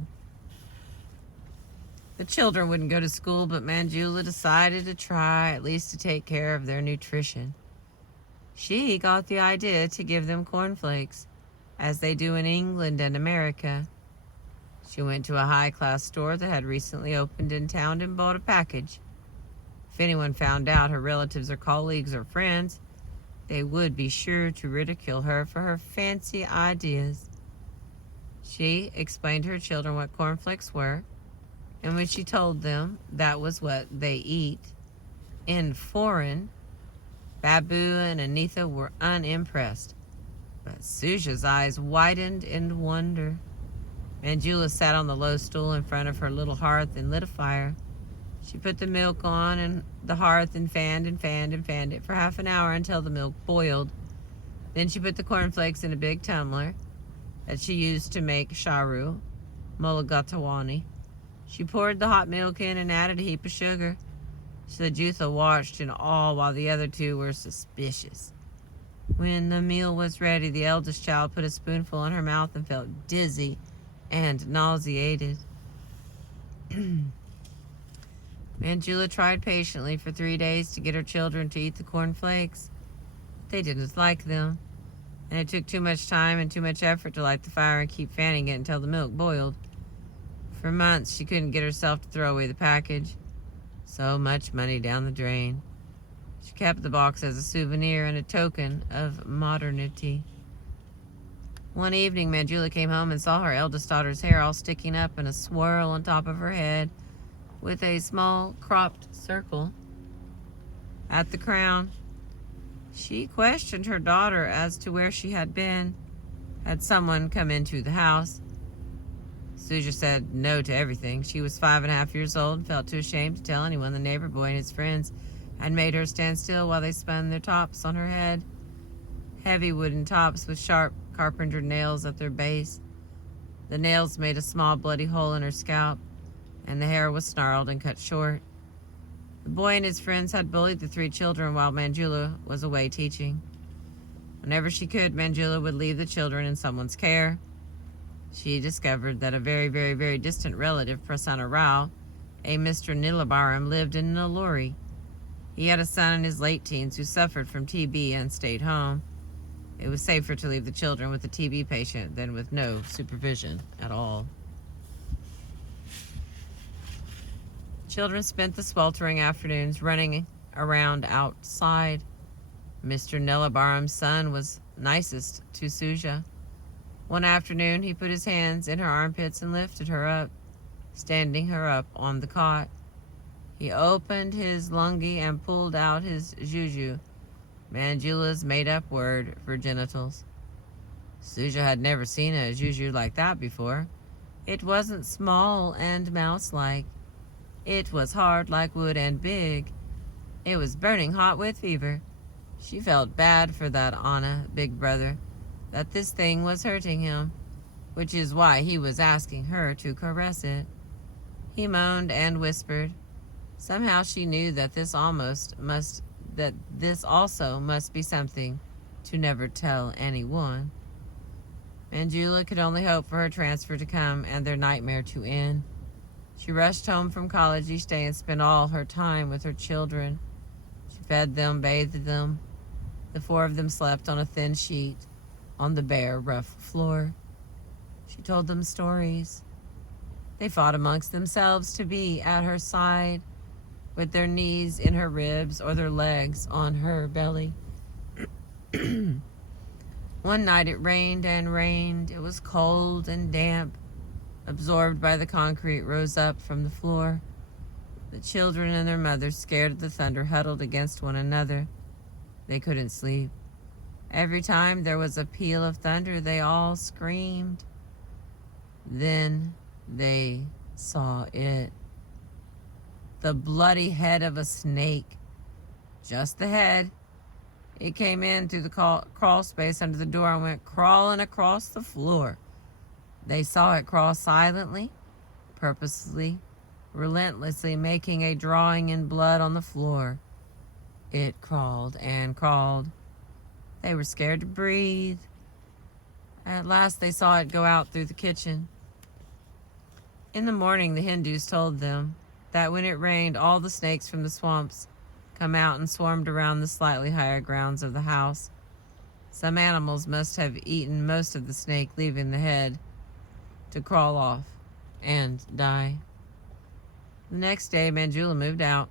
The children wouldn't go to school, but Manjula decided to try at least to take care of their nutrition. She got the idea to give them cornflakes, as they do in England and America. She went to a high-class store that had recently opened in town and bought a package. If anyone found out, her relatives or colleagues or friends, they would be sure to ridicule her for her fancy ideas. She explained to her children what cornflakes were, and when she told them that was what they eat in foreign, Babu and Anitha were unimpressed, but Suja's eyes widened in wonder. Manjula sat on the low stool in front of her little hearth and lit a fire. She put the milk on and the hearth and fanned it for half an hour until the milk boiled. Then she put the cornflakes in a big tumbler that she used to make sharu, mulligatawani. She poured the hot milk in and added a heap of sugar. Sajutha watched in awe while the other 2 were suspicious. When the meal was ready, the eldest child put a spoonful in her mouth and felt dizzy and nauseated. Manjula tried patiently for 3 days to get her children to eat the cornflakes. They didn't like them, and it took too much time and too much effort to light the fire and keep fanning it until the milk boiled. For months, she couldn't get herself to throw away the package. So much money down the drain. She kept the box as a souvenir and a token of modernity. One evening, Manjula came home and saw her eldest daughter's hair all sticking up in a swirl on top of her head, with a small cropped circle at the crown. She questioned her daughter as to where she had been. Had someone come into the house? Suja said no to everything. She was 5.5 years old and felt too ashamed to tell anyone the neighbor boy and his friends had made her stand still while they spun their tops on her head. Heavy wooden tops with sharp carpenter nails at their base. The nails made a small bloody hole in her scalp, and the hair was snarled and cut short. The boy and his friends had bullied the 3 children while Manjula was away teaching. Whenever she could, Manjula would leave the children in someone's care. She discovered that a very, very, very distant relative, Prasanna Rao, a Mr. Nilabaram, lived in Nellore. He had a son in his late teens who suffered from TB and stayed home. It was safer to leave the children with a TB patient than with no supervision at all. Children spent the sweltering afternoons running around outside. Mr. Nilabaram's son was nicest to Suja. One afternoon, he put his hands in her armpits and lifted her up, standing her up on the cot. He opened his lungi and pulled out his juju, Manjula's made-up word for genitals. Suja had never seen a juju like that before. It wasn't small and mouse-like. It was hard like wood and big. It was burning hot with fever. She felt bad for that Anna, big brother, that this thing was hurting him, which is why he was asking her to caress it. He moaned and whispered. Somehow she knew that this also must be something to never tell anyone. Manjula could only hope for her transfer to come and their nightmare to end. She rushed home from college each day and spent all her time with her children. She fed them, bathed them. The 4 of them slept on a thin sheet on the bare, rough floor. She told them stories. They fought amongst themselves to be at her side, with their knees in her ribs or their legs on her belly. One night it rained and rained. It was cold and damp. Absorbed by the concrete, rose up from the floor. The children and their mothers, scared of the thunder, huddled against one another. They couldn't sleep. Every time there was a peal of thunder, they all screamed. Then they saw it. The bloody head of a snake. Just the head. It came in through the crawl space under the door and went crawling across the floor. They saw it crawl silently, purposely, relentlessly, making a drawing in blood on the floor. It crawled and crawled. They were scared to breathe. At last they saw it go out through the kitchen. In the morning, the Hindus told them that when it rained, all the snakes from the swamps come out and swarmed around the slightly higher grounds of the house. Some animals must have eaten most of the snake, leaving the head to crawl off and die. The next day, Manjula moved out.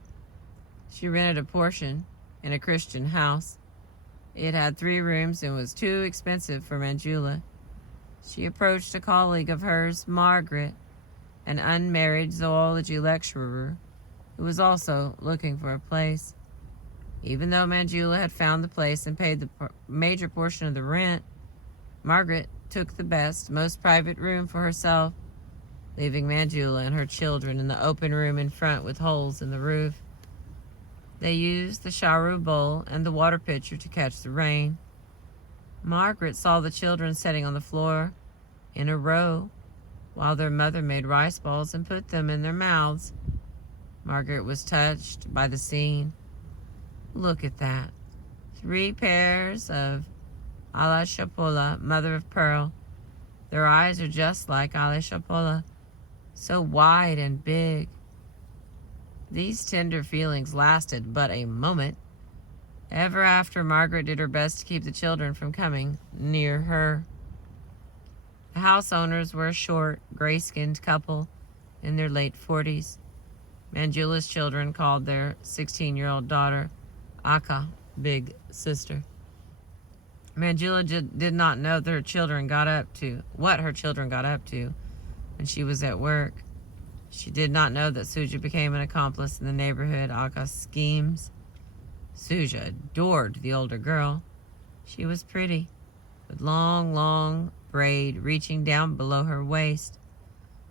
She rented a portion in a Christian house. It had 3 rooms and was too expensive for Manjula. She approached a colleague of hers, Margaret, an unmarried zoology lecturer, who was also looking for a place. Even though Manjula had found the place and paid the major portion of the rent, Margaret took the best, most private room for herself, leaving Manjula and her children in the open room in front with holes in the roof. They used the sharu bowl and the water pitcher to catch the rain. Margaret saw the children sitting on the floor in a row while their mother made rice balls and put them in their mouths. Margaret was touched by the scene. Look at that. 3 pairs of Ala Shapola, mother of pearl. Their eyes are just like Ala Shapola, so wide and big. These tender feelings lasted but a moment. Ever after, Margaret did her best to keep the children from coming near her. The house owners were a short, gray-skinned couple in their late 40s. Manjula's children called their 16-year-old daughter Akka, big sister. Manjula did not know what her children got up to when she was at work. She did not know that Suja became an accomplice in the neighborhood Akka's schemes. Suja adored the older girl. She was pretty, with long braid reaching down below her waist.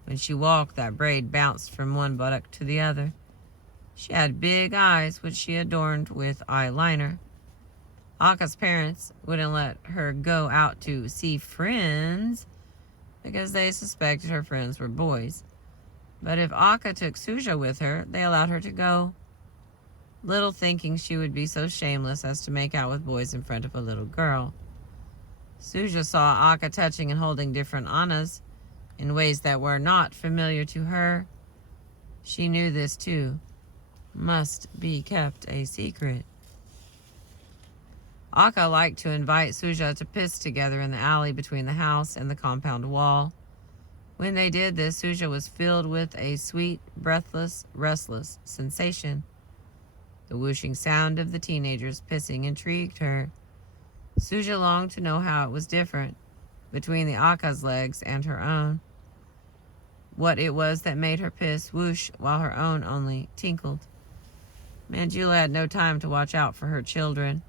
When she walked, that braid bounced from one buttock to the other. She had big eyes, which she adorned with eyeliner. Akka's parents wouldn't let her go out to see friends because they suspected her friends were boys. But if Akka took Suja with her, they allowed her to go, little thinking she would be so shameless as to make out with boys in front of a little girl. Suja saw Akka touching and holding different Annas in ways that were not familiar to her. She knew this too. Must be kept a secret. Akka liked to invite Suja to piss together in the alley between the house and the compound wall. When they did this, Suja was filled with a sweet, breathless, restless sensation. The whooshing sound of the teenagers pissing intrigued her. Suja longed to know how it was different between the Akka's legs and her own. What it was that made her piss whoosh while her own only tinkled. Manjula had no time to watch out for her children.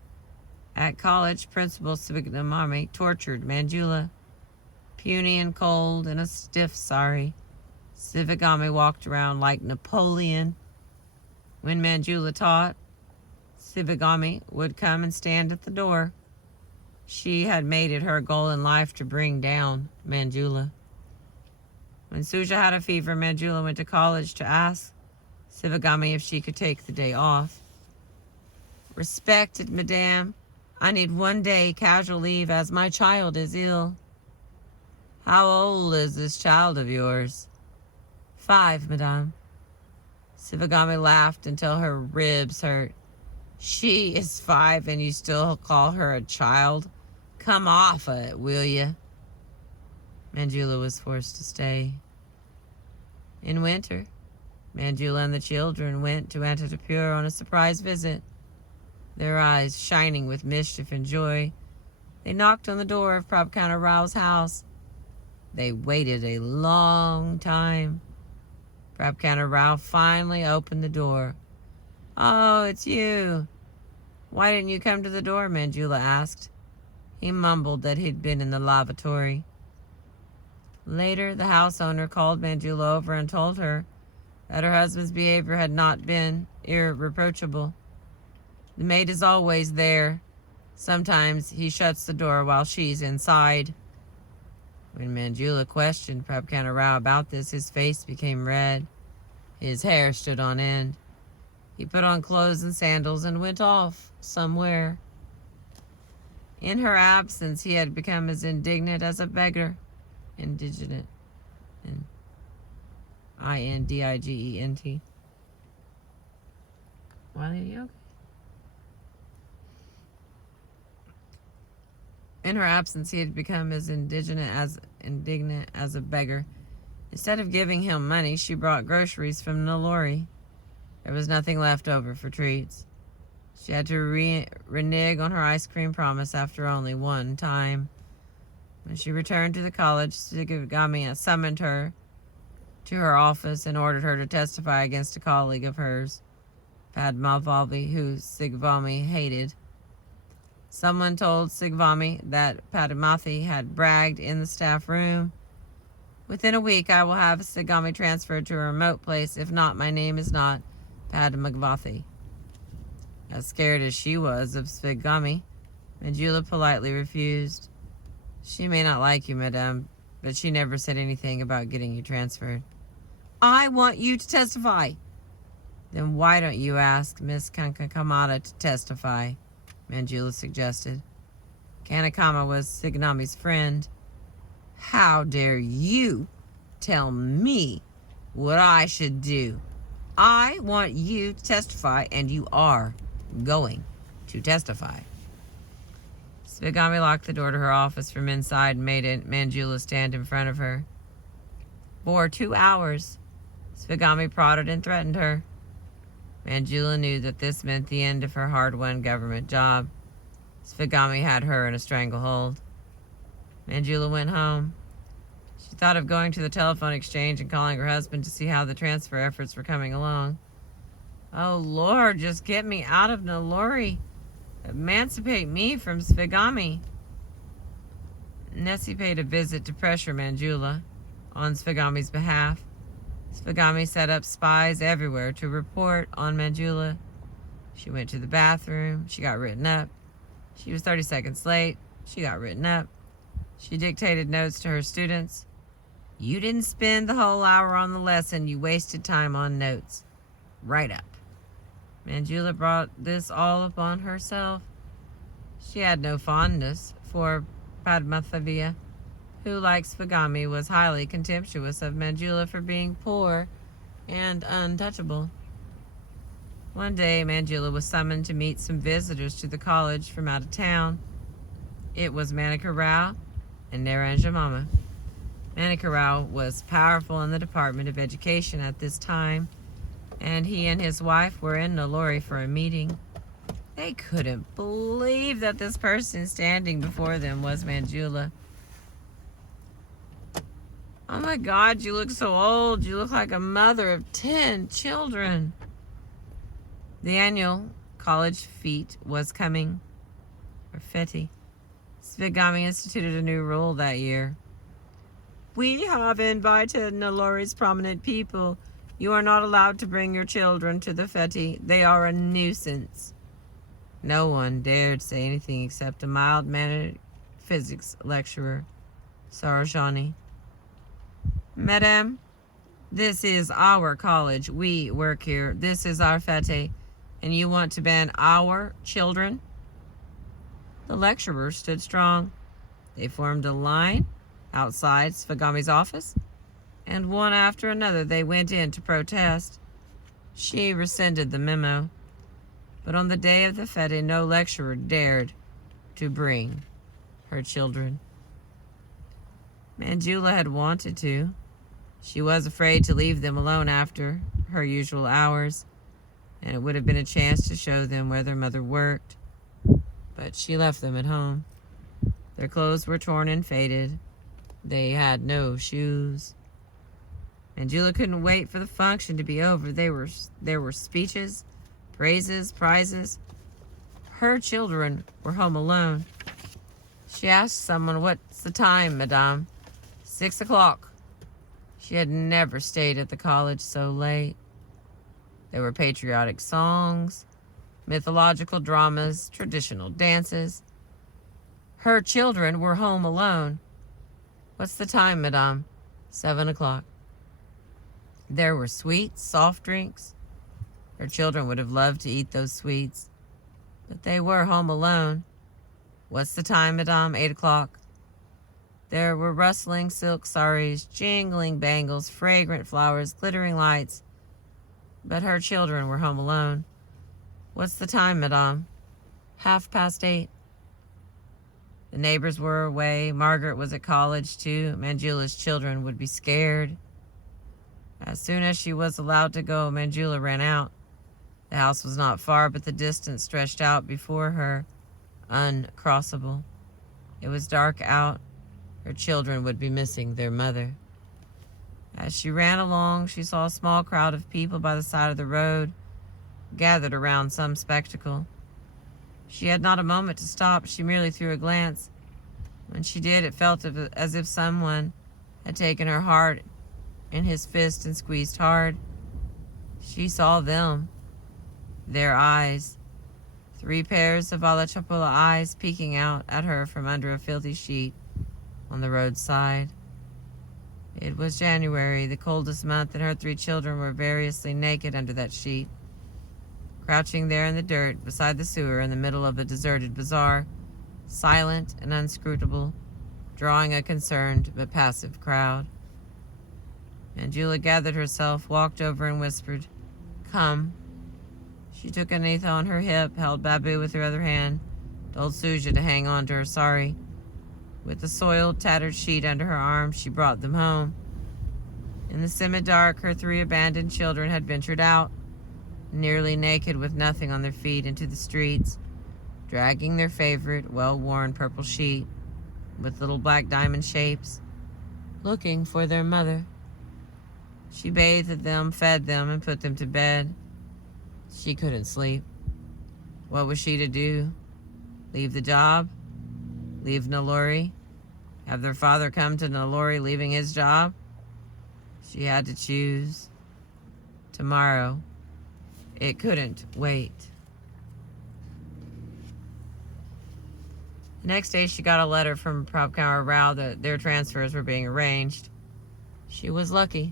At college, Principal Sivagami tortured Manjula. Puny and cold and a stiff sorry, Sivagami walked around like Napoleon. When Manjula taught, Sivagami would come and stand at the door. She had made it her goal in life to bring down Manjula. When Suja had a fever, Manjula went to college to ask Sivagami if she could take the day off. "Respected Madame, I need 1 day casual leave as my child is ill." "How old is this child of yours?" "5, Madame." Sivagami laughed until her ribs hurt. "She is 5 and you still call her a child? Come off it, will you?" Manjula was forced to stay. In winter, Manjula and the children went to Anantapur on a surprise visit. Their eyes shining with mischief and joy, they knocked on the door of Prabhakana Rao's house. They waited a long time. Prabhakana Rao finally opened the door. "Oh, it's you. Why didn't you come to the door?" Manjula asked. He mumbled that he'd been in the lavatory. Later, the house owner called Manjula over and told her that her husband's behavior had not been irreproachable. "The maid is always there. Sometimes he shuts the door while she's inside." When Manjula questioned Prabhakana Rao about this, his face became red. His hair stood on end. He put on clothes and sandals and went off somewhere. In her absence, he had become as indignant as a beggar. Indigent. Indigent. Why are you okay? In her absence, he had become as indignant as a beggar. Instead of giving him money, she brought groceries from Nellore. There was nothing left over for treats. She had to renege on her ice cream promise after only one time. When she returned to the college, Sivagami summoned her to her office and ordered her to testify against a colleague of hers, Padmavati, who Sivagami hated. Someone told Sivagami that Padmavati had bragged in the staff room. "Within a week, I will have Sivagami transferred to a remote place. If not, my name is not Padmavati." As scared as she was of Sivagami, Manjula politely refused. "She may not like you, madame, but she never said anything about getting you transferred." "I want you to testify." "Then why don't you ask Miss Kanakamata to testify?" Manjula suggested. Kanakama was Sivagami's friend. "How dare you tell me what I should do?" I want you to testify, and you are going to testify. Svigami locked the door to her office from inside and made Manjula stand in front of her. For 2 hours, Svigami prodded and threatened her. Manjula knew that this meant the end of her hard-won government job. Svigami had her in a stranglehold. Manjula went home. She thought of going to the telephone exchange and calling her husband to see how the transfer efforts were coming along. Oh, Lord, just get me out of Nellore. Emancipate me from Svigami. Nessie paid a visit to pressure Manjula on Svigami's behalf. Svigami set up spies everywhere to report on Manjula. She went to the bathroom. She got written up. She was 30 seconds late. She got written up. She dictated notes to her students. You didn't spend the whole hour on the lesson. You wasted time on notes. Write up. Manjula brought this all upon herself. She had no fondness for Padmathavya, who, like Svigami, was highly contemptuous of Manjula for being poor and untouchable. One day, Manjula was summoned to meet some visitors to the college from out of town. It was Manika Rao and Naranja Mama. Manika Rao was powerful in the Department of Education at this time, and he and his wife were in Nellore for a meeting. They couldn't believe that this person standing before them was Manjula. Oh my God, you look so old. You look like a mother of 10 children. The annual college fete was coming, or fete. Svigami instituted a new rule that year. We have invited Nellore's prominent people. You are not allowed to bring your children to the fete. They are a nuisance. No one dared say anything except a mild-mannered physics lecturer, Sarojani. Madame, this is our college. We work here. This is our fete. And you want to ban our children? The lecturer stood strong. They formed a line outside Svigami's office, and one after another they went in to protest. She rescinded the memo. But on the day of the fete, no lecturer dared to bring her children. Manjula had wanted to. She was afraid to leave them alone after her usual hours, and it would have been a chance to show them where their mother worked. But she left them at home. Their clothes were torn and faded. They had no shoes. Manjula couldn't wait for the function to be over. There were speeches, praises, prizes. Her children were home alone. She asked someone, "What's the time, madame?" 6 o'clock. She had never stayed at the college so late. There were patriotic songs, mythological dramas, traditional dances. Her children were home alone. "What's the time, madame?" 7 o'clock. There were sweets, soft drinks. Her children would have loved to eat those sweets, but they were home alone. "What's the time, madame?" 8 o'clock. There were rustling silk saris, jingling bangles, fragrant flowers, glittering lights, but her children were home alone. "What's the time, madame?" 8:30. The neighbors were away. Margaret was at college, too. Manjula's children would be scared. As soon as she was allowed to go, Manjula ran out. The house was not far, but the distance stretched out before her, uncrossable. It was dark out. Her children would be missing their mother. As she ran along, she saw a small crowd of people by the side of the road, gathered around some spectacle. She had not a moment to stop. She merely threw a glance. When she did, it felt as if someone had taken her heart in his fist and squeezed hard. She saw them, their eyes, 3 pairs of Alachapula eyes peeking out at her from under a filthy sheet on the roadside. It was January, the coldest month, and her 3 children were variously naked under that sheet, crouching there in the dirt beside the sewer in the middle of a deserted bazaar, silent and inscrutable, drawing a concerned but passive crowd. Manjula gathered herself, walked over and whispered, come. She took Anitha on her hip, held Babu with her other hand, told Suja to hang on to her sari. With the soiled, tattered sheet under her arm, she brought them home. In the semi-dark, her 3 abandoned children had ventured out, nearly naked with nothing on their feet, into the streets, dragging their favorite, well-worn purple sheet with little black diamond shapes, looking for their mother. She bathed them, fed them, and put them to bed. She couldn't sleep. What was she to do? Leave the job? Leave Naluri? Have their father come to Naluri leaving his job? She had to choose. Tomorrow. It couldn't wait. The next day she got a letter from Prabhakar Rao that their transfers were being arranged. She was lucky.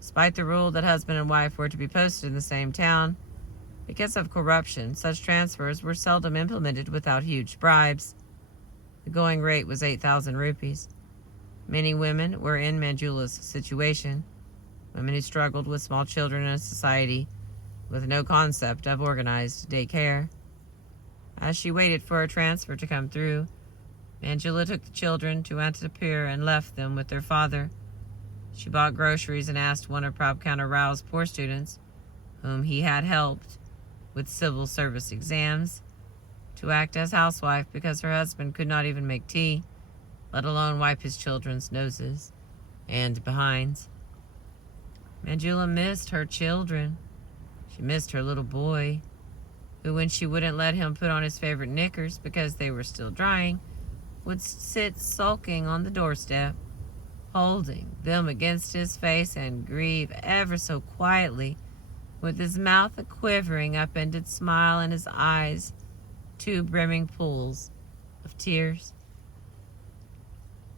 Despite the rule that husband and wife were to be posted in the same town, because of corruption, such transfers were seldom implemented without huge bribes. The going rate was 8,000 rupees. Many women were in Manjula's situation, women who struggled with small children in a society with no concept of organized daycare. As she waited for a transfer to come through, Manjula took the children to Anantapur and left them with their father. She bought groceries and asked one of Prabhakar Rao's poor students, whom he had helped with civil service exams, to act as housewife because her husband could not even make tea, let alone wipe his children's noses and behinds. Manjula missed her children. She missed her little boy, who, when she wouldn't let him put on his favorite knickers because they were still drying, would sit sulking on the doorstep, holding them against his face and grieve ever so quietly, with his mouth a quivering, upended smile and his eyes 2 brimming pools of tears.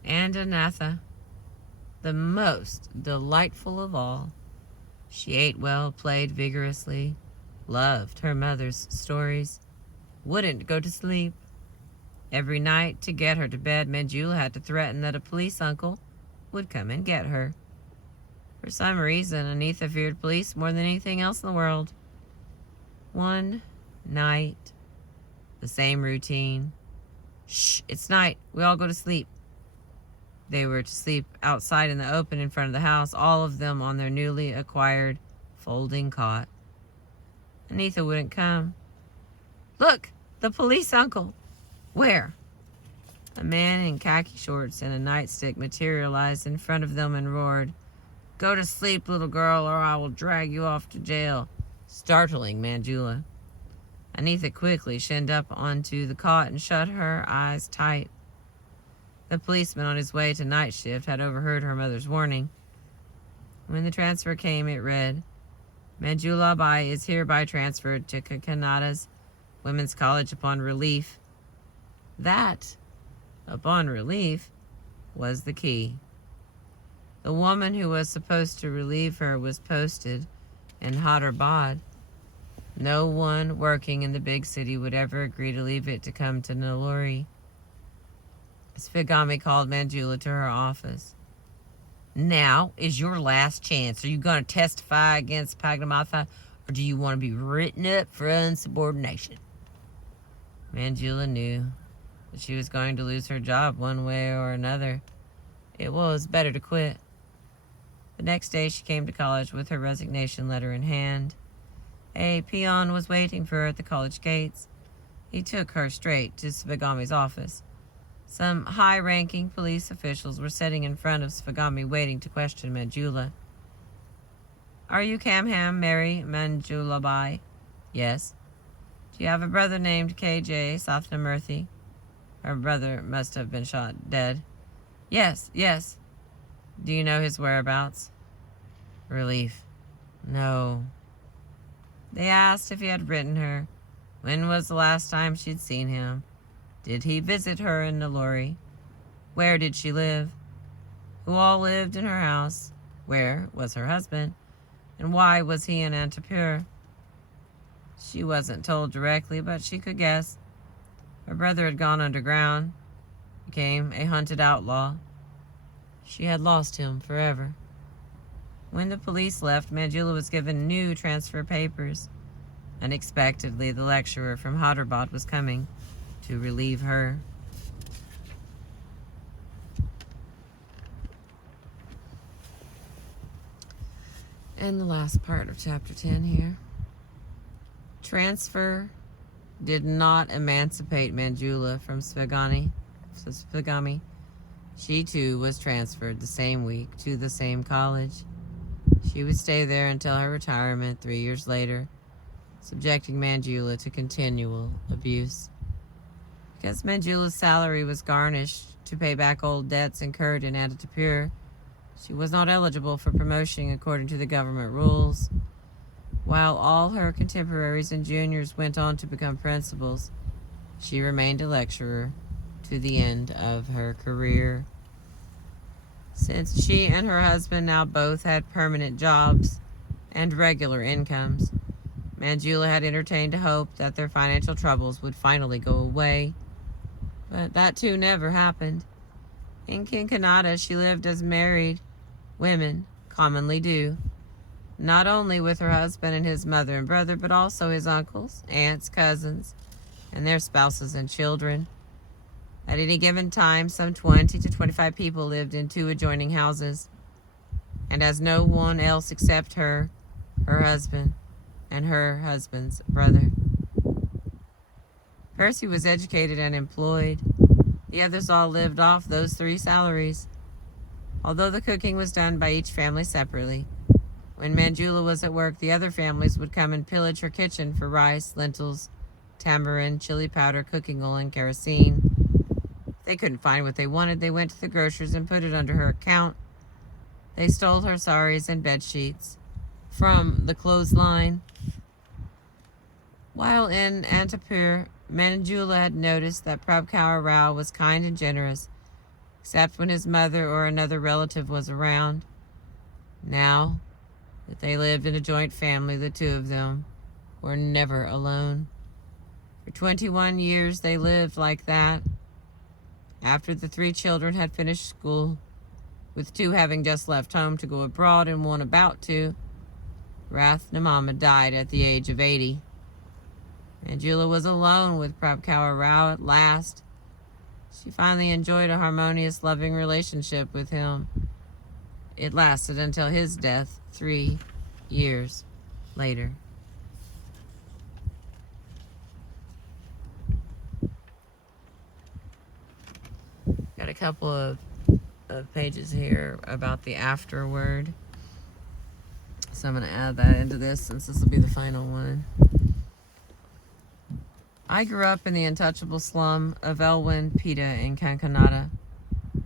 And Anatha, the most delightful of all. She ate well, played vigorously, loved her mother's stories, wouldn't go to sleep. Every night, to get her to bed, Manjula had to threaten that a police uncle would come and get her. For some reason, Anitha feared police more than anything else in the world. One night, the same routine. Shh, it's night. We all go to sleep. They were to sleep outside in the open in front of the house, all of them on their newly acquired folding cot. Anitha wouldn't come. Look, the police uncle. Where? A man in khaki shorts and a nightstick materialized in front of them and roared, "Go to sleep, little girl, or I will drag you off to jail," startling Manjula. Anitha quickly shinned up onto the cot and shut her eyes tight. The policeman on his way to night shift had overheard her mother's warning. When the transfer came, it read, "Manjula Bai is hereby transferred to Kakinada's Women's College upon relief." That, upon relief, was the key. The woman who was supposed to relieve her was posted in Hyderabad. No one working in the big city would ever agree to leave it to come to Naluri. Svigami called Manjula to her office. "Now is your last chance. Are you going to testify against Pagnamatha, or do you want to be written up for insubordination?" Manjula knew that she was going to lose her job one way or another. It was better to quit. The next day she came to college with her resignation letter in hand. A peon was waiting for her at the college gates. He took her straight to Svigami's office. Some high-ranking police officials were sitting in front of Svigami waiting to question Manjula. "Are you Kamham Mary Manjula Bai?" "Yes." "Do you have a brother named K.J. Sathnamurthy?" Her brother must have been shot dead. Yes. "Do you know his whereabouts?" Relief. No. They asked if he had written her. When was the last time she'd seen him? Did he visit her in Naluri? Where did she live? Who all lived in her house? Where was her husband? And why was he in Anantapur? She wasn't told directly, but she could guess. Her brother had gone underground, became a hunted outlaw. She had lost him forever. When the police left, Manjula was given new transfer papers. Unexpectedly, the lecturer from Hyderabad was coming to relieve her. And the last part of chapter 10 here. Transfer did not emancipate Manjula from Svagami. She too was transferred the same week to the same college. She would stay there until her retirement 3 years later, subjecting Manjula to continual abuse. Because Manjula's salary was garnished to pay back old debts incurred in Anantapur, she was not eligible for promotion according to the government rules. While all her contemporaries and juniors went on to become principals, she remained a lecturer to the end of her career. Since she and her husband now both had permanent jobs and regular incomes, Manjula had entertained a hope that their financial troubles would finally go away. But that too never happened. In Kinkanada, she lived as married women commonly do, not only with her husband and his mother and brother, but also his uncles, aunts, cousins, and their spouses and children. At any given time, some 20 to 25 people lived in 2 adjoining houses, and as no one else except her husband, and her husband's brother. Percy was educated and employed. The others all lived off those 3 salaries. Although the cooking was done by each family separately, when Manjula was at work, the other families would come and pillage her kitchen for rice, lentils, tamarind, chili powder, cooking oil, and kerosene. If they couldn't find what they wanted, they went to the grocer's and put it under her account. They stole her saris and bed sheets from the clothesline. While in Anantapur, Manjula had noticed that Prabhakar Rao was kind and generous, except when his mother or another relative was around. Now that they lived in a joint family, the 2 of them were never alone. For 21 years they lived like that. After the 3 children had finished school, with 2 having just left home to go abroad and 1 about to, Rathnamama died at the age of 80. Manjula was alone with Prabhakar Rao at last. She finally enjoyed a harmonious, loving relationship with him. It lasted until his death 3 years later. Got a couple of pages here about the afterword. So I'm going to add that into this since this will be the final one. I grew up in the untouchable slum of Elwyn-Pita in Kankanada.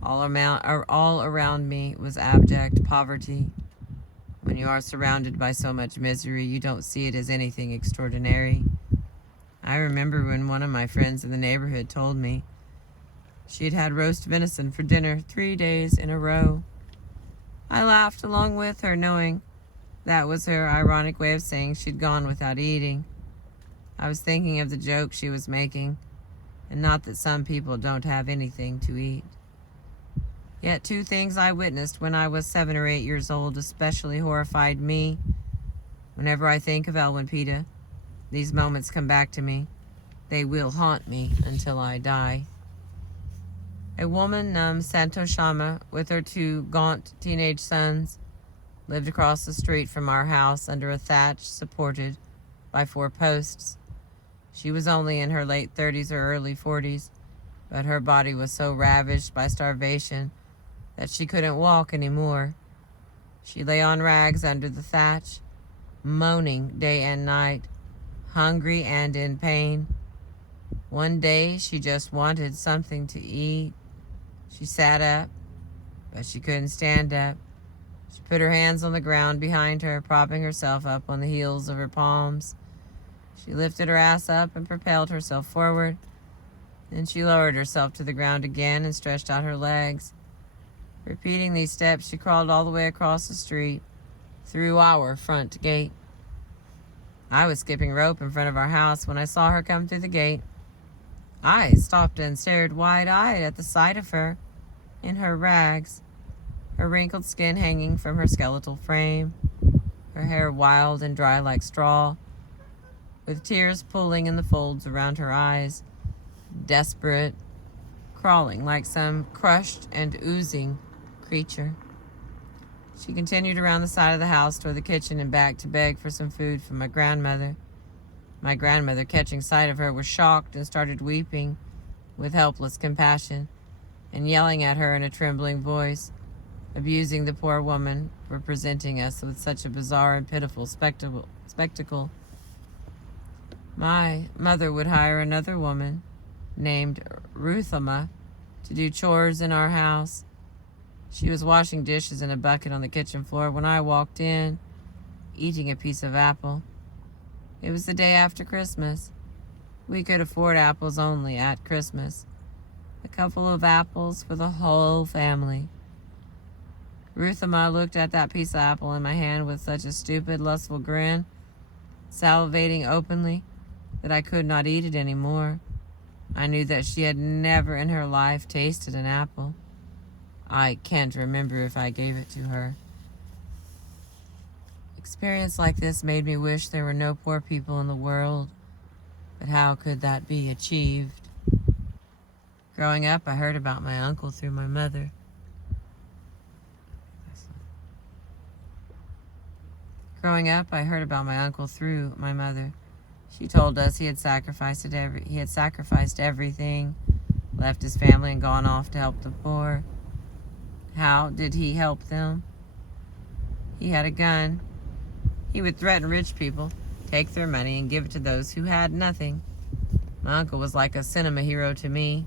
All around me was abject poverty. When you are surrounded by so much misery, you don't see it as anything extraordinary. I remember when one of my friends in the neighborhood told me she had had roast venison for dinner 3 days in a row. I laughed along with her, knowing that was her ironic way of saying she'd gone without eating. I was thinking of the joke she was making, and not that some people don't have anything to eat. Yet 2 things I witnessed when I was 7 or 8 years old especially horrified me. Whenever I think of Elwyn-Pita, these moments come back to me. They will haunt me until I die. A woman named Santoshama, with her 2 gaunt teenage sons, lived across the street from our house under a thatch supported by 4 posts. She was only in her late 30s or early 40s, but her body was so ravaged by starvation that she couldn't walk anymore. She lay on rags under the thatch, moaning day and night, hungry and in pain. One day she just wanted something to eat. She sat up, but she couldn't stand up. She put her hands on the ground behind her, propping herself up on the heels of her palms. She lifted her ass up and propelled herself forward. Then she lowered herself to the ground again and stretched out her legs. Repeating these steps, she crawled all the way across the street, through our front gate. I was skipping rope in front of our house when I saw her come through the gate. I stopped and stared wide-eyed at the sight of her in her rags. her wrinkled skin hanging from her skeletal frame, her hair wild and dry like straw, with tears pooling in the folds around her eyes, desperate, crawling like some crushed and oozing creature. She continued around the side of the house toward the kitchen and back to beg for some food from my grandmother. My grandmother, catching sight of her, was shocked and started weeping with helpless compassion and yelling at her in a trembling voice, abusing the poor woman for presenting us with such a bizarre and pitiful spectacle. My mother would hire another woman named Ruthama to do chores in our house. She was washing dishes in a bucket on the kitchen floor when I walked in, eating a piece of apple. It was the day after Christmas. We could afford apples only at Christmas. A couple of apples for the whole family. Ruthama looked at that piece of apple in my hand with such a stupid, lustful grin, salivating openly, that I could not eat it anymore. I knew that she had never in her life tasted an apple. I can't remember if I gave it to her. Experience like this made me wish there were no poor people in the world, but how could that be achieved? Growing up, I heard about my uncle through my mother. She told us he had sacrificed everything, left his family and gone off to help the poor. How did he help them? He had a gun. He would threaten rich people, take their money, and give it to those who had nothing. My uncle was like a cinema hero to me.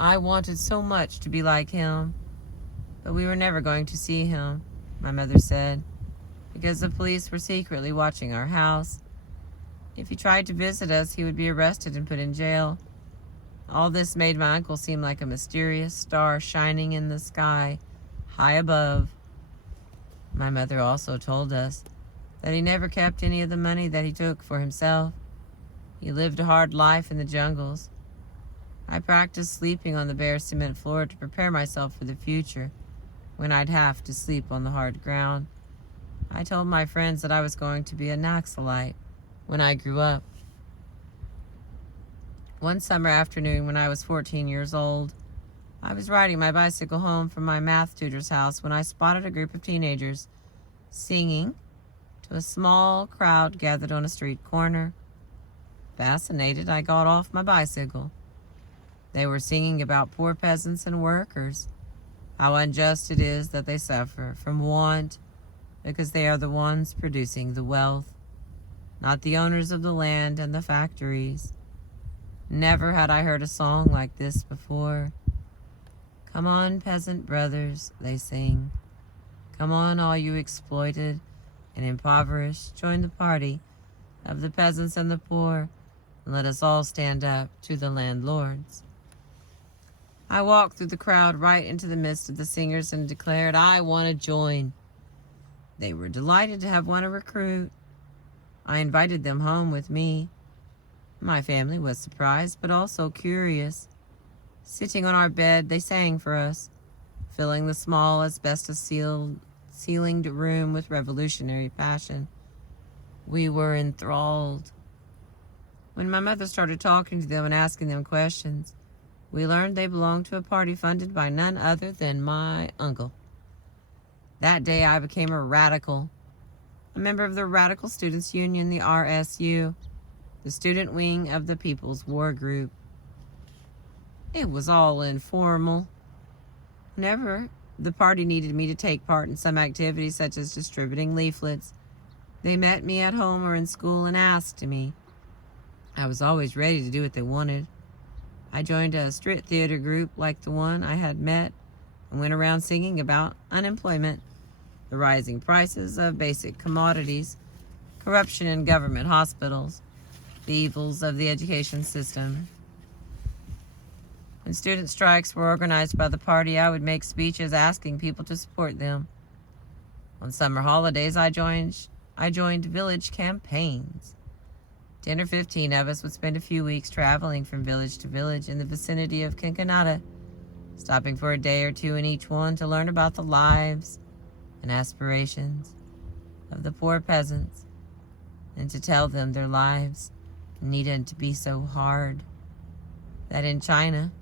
I wanted so much to be like him, but we were never going to see him, my mother said, because the police were secretly watching our house. If he tried to visit us, he would be arrested and put in jail. All this made my uncle seem like a mysterious star shining in the sky, high above. My mother also told us that he never kept any of the money that he took for himself. He lived a hard life in the jungles. I practiced sleeping on the bare cement floor to prepare myself for the future, when I'd have to sleep on the hard ground. I told my friends that I was going to be a Naxalite when I grew up. One summer afternoon when I was 14 years old, I was riding my bicycle home from my math tutor's house when I spotted a group of teenagers singing to a small crowd gathered on a street corner. Fascinated, I got off my bicycle. They were singing about poor peasants and workers, how unjust it is that they suffer from want because they are the ones producing the wealth, not the owners of the land and the factories. Never had I heard a song like this before. Come on, peasant brothers, they sing. Come on, all you exploited and impoverished, join the party of the peasants and the poor, and let us all stand up to the landlords. I walked through the crowd right into the midst of the singers and declared, I want to join. They were delighted to have one a recruit. I invited them home with me. My family was surprised, but also curious. Sitting on our bed, they sang for us, filling the small, asbestos-ceilinged room with revolutionary passion. We were enthralled. When my mother started talking to them and asking them questions, we learned they belonged to a party funded by none other than my uncle. That day I became a radical, a member of the Radical Students Union, the RSU, the student wing of the People's War Group. It was all informal. Whenever the party needed me to take part in some activity such as distributing leaflets, they met me at home or in school and asked me. I was always ready to do what they wanted. I joined a street theater group like the one I had met and went around singing about unemployment, the rising prices of basic commodities, corruption in government hospitals, the evils of the education system. When student strikes were organized by the party, I would make speeches asking people to support them. On summer holidays, I joined village campaigns. 10 or 15 of us would spend a few weeks traveling from village to village in the vicinity of Quinquenada, stopping for a day or two in each one to learn about the lives and aspirations of the poor peasants and to tell them their lives needed to be so hard, that in China,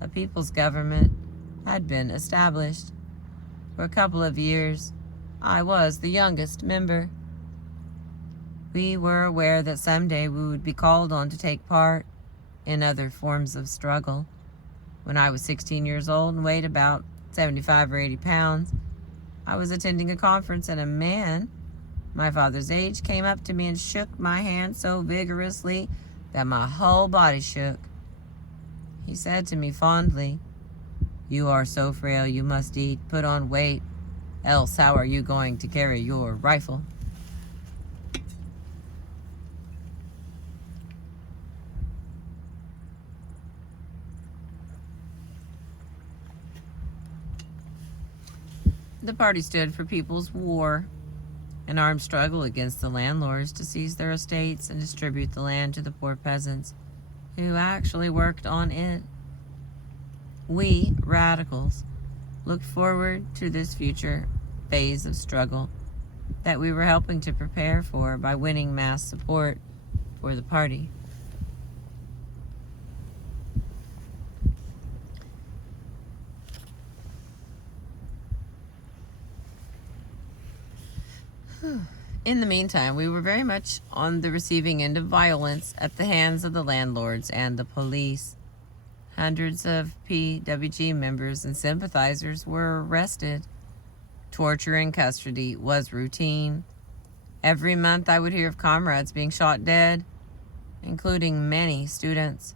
a people's government had been established. For a couple of years, I was the youngest member. We were aware that someday we would be called on to take part in other forms of struggle. When I was 16 years old and weighed about 75 or 80 pounds, I was attending a conference and a man my father's age came up to me and shook my hand so vigorously that my whole body shook. He said to me fondly, "You are so frail, you must eat, put on weight, else how are you going to carry your rifle?" The party stood for People's War, an armed struggle against the landlords to seize their estates and distribute the land to the poor peasants who actually worked on it. We, radicals, looked forward to this future phase of struggle that we were helping to prepare for by winning mass support for the party. In the meantime, we were very much on the receiving end of violence at the hands of the landlords and the police. Hundreds of PWG members and sympathizers were arrested. Torture in custody was routine. Every month I would hear of comrades being shot dead, including many students.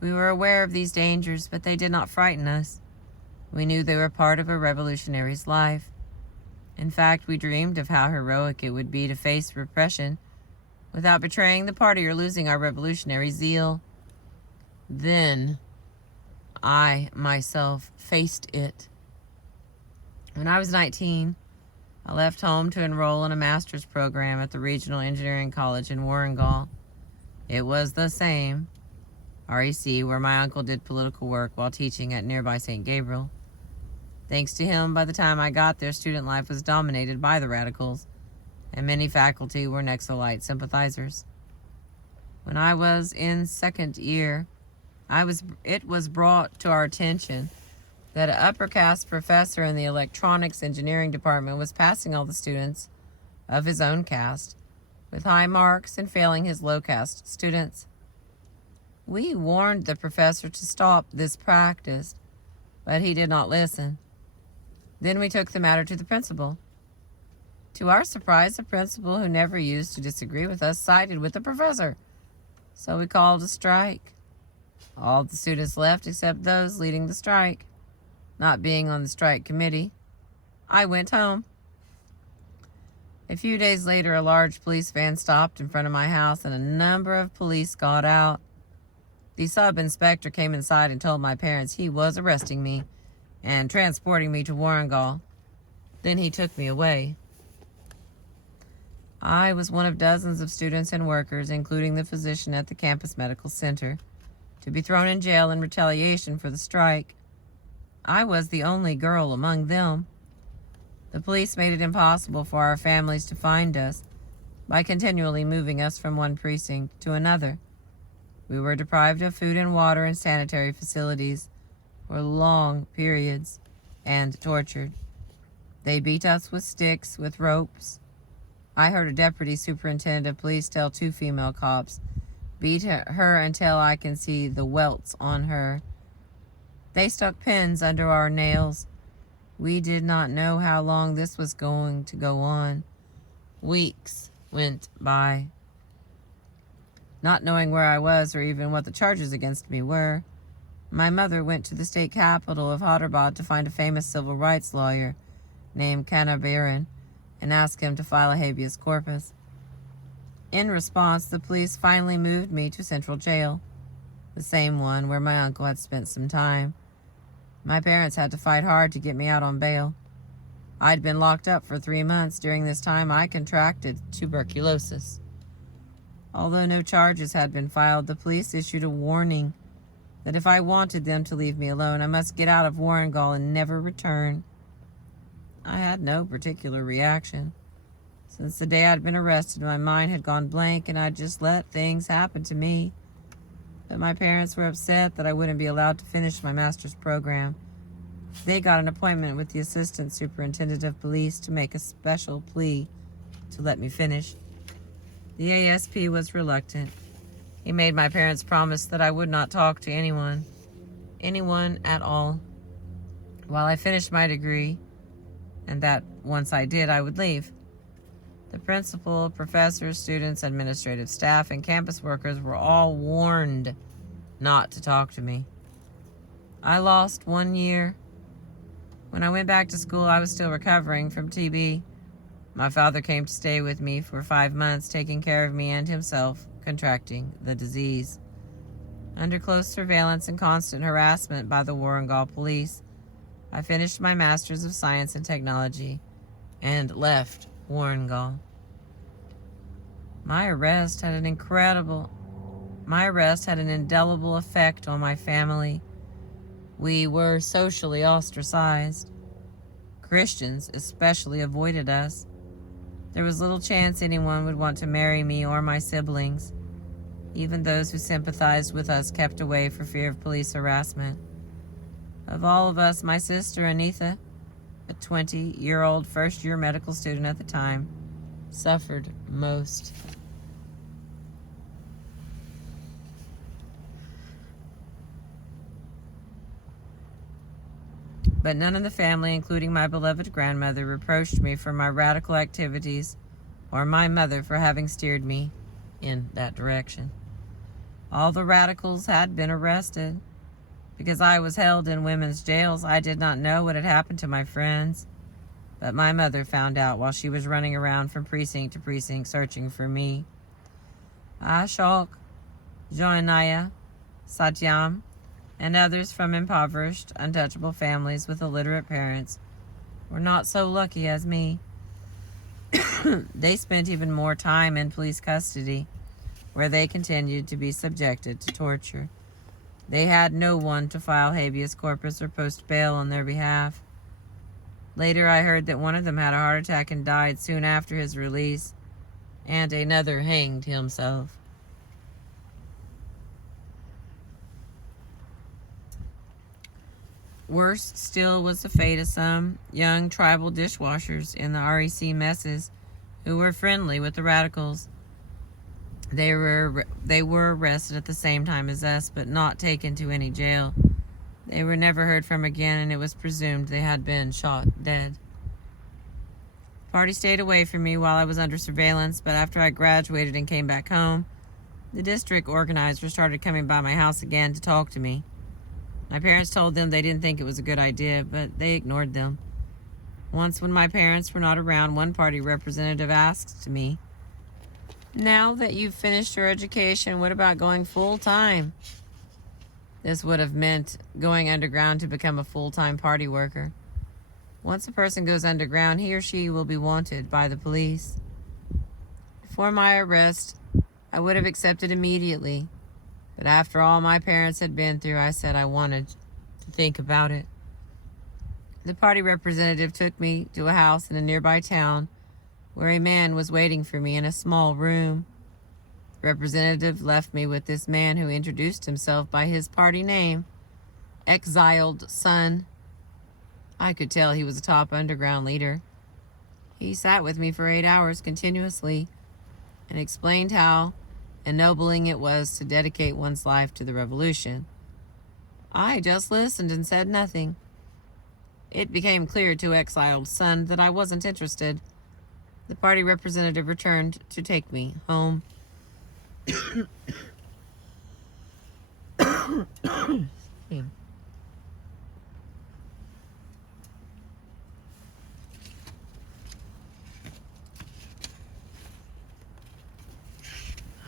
We were aware of these dangers, but they did not frighten us. We knew they were part of a revolutionary's life. In fact, we dreamed of how heroic it would be to face repression without betraying the party or losing our revolutionary zeal. Then, I myself faced it. When I was 19, I left home to enroll in a master's program at the Regional Engineering College in Warrengall. It was the same REC where my uncle did political work while teaching at nearby St. Gabriel. Thanks to him, by the time I got there, student life was dominated by the radicals, and many faculty were Naxalite sympathizers. When I was in second year, it was brought to our attention that an upper caste professor in the electronics engineering department was passing all the students of his own caste with high marks and failing his low caste students. We warned the professor to stop this practice, but he did not listen. Then we took the matter to the principal. To our surprise, the principal, who never used to disagree with us, sided with the professor. So we called a strike. All the students left except those leading the strike. Not being on the strike committee, I went home. A few days later, a large police van stopped in front of my house and a number of police got out. The sub-inspector came inside and told my parents he was arresting me and transporting me to Warrengall. Then he took me away. I was one of dozens of students and workers, including the physician at the campus medical center, to be thrown in jail in retaliation for the strike. I was the only girl among them. The police made it impossible for our families to find us by continually moving us from one precinct to another. We were deprived of food and water and sanitary facilities for long periods and tortured. They beat us with sticks, with ropes. I heard a deputy superintendent of police tell 2 female cops, "Beat her until I can see the welts on her." They stuck pins under our nails. We did not know how long this was going to go on. Weeks went by. Not knowing where I was or even what the charges against me were, my mother went to the state capital of Hyderabad to find a famous civil rights lawyer named Kanabiran and ask him to file a habeas corpus. In response, the police finally moved me to Central Jail, the same one where my uncle had spent some time. My parents had to fight hard to get me out on bail. I'd been locked up for 3 months. During this time, I contracted tuberculosis. Although no charges had been filed, the police issued a warning that if I wanted them to leave me alone, I must get out of Warrengal and never return. I had no particular reaction. Since the day I'd been arrested, my mind had gone blank and I'd just let things happen to me. But my parents were upset that I wouldn't be allowed to finish my master's program. They got an appointment with the assistant superintendent of police to make a special plea to let me finish. The ASP was reluctant. He made my parents promise that I would not talk to anyone at all, while I finished my degree, and that once I did, I would leave. The principal, professors, students, administrative staff, and campus workers were all warned not to talk to me. I lost 1 year. When I went back to school, I was still recovering from TB. My father came to stay with me for 5 months, taking care of me and himself contracting the disease. Under close surveillance and constant harassment by the Warrengal police, I finished my Master's of Science and Technology and left Warrengal. My arrest had an indelible effect on my family. We were socially ostracized. Christians especially avoided us. There was little chance anyone would want to marry me or my siblings. Even those who sympathized with us kept away for fear of police harassment. Of all of us, my sister Anitha, a 20-year-old first-year medical student at the time, suffered most. But none in the family, including my beloved grandmother, reproached me for my radical activities or my mother for having steered me in that direction. All the radicals had been arrested. Because I was held in women's jails, I did not know what had happened to my friends. But my mother found out while she was running around from precinct to precinct searching for me. Ashok, Joanaya, Satyam, and others from impoverished, untouchable families with illiterate parents were not so lucky as me. They spent even more time in police custody, where they continued to be subjected to torture. They had no one to file habeas corpus or post bail on their behalf. Later, I heard that one of them had a heart attack and died soon after his release, and another hanged himself. Worse still was the fate of some young tribal dishwashers in the REC messes who were friendly with the radicals. They were arrested at the same time as us, but not taken to any jail. They were never heard from again, and it was presumed they had been shot dead. The party stayed away from me while I was under surveillance, but after I graduated and came back home, the district organizers started coming by my house again to talk to me. My parents told them they didn't think it was a good idea, but they ignored them. Once, when my parents were not around, one party representative asked me, "Now that you've finished your education, what about going full-time?" This would have meant going underground to become a full-time party worker. Once a person goes underground, he or she will be wanted by the police. Before my arrest, I would have accepted immediately. But after all my parents had been through, I said I wanted to think about it. The party representative took me to a house in a nearby town where a man was waiting for me in a small room. The representative left me with this man who introduced himself by his party name, Exiled Son. I could tell he was a top underground leader. He sat with me for 8 hours continuously and explained how ennobling it was to dedicate one's life to the revolution. I just listened and said nothing. It became clear to Exiled Son that I wasn't interested. The party representative returned to take me home.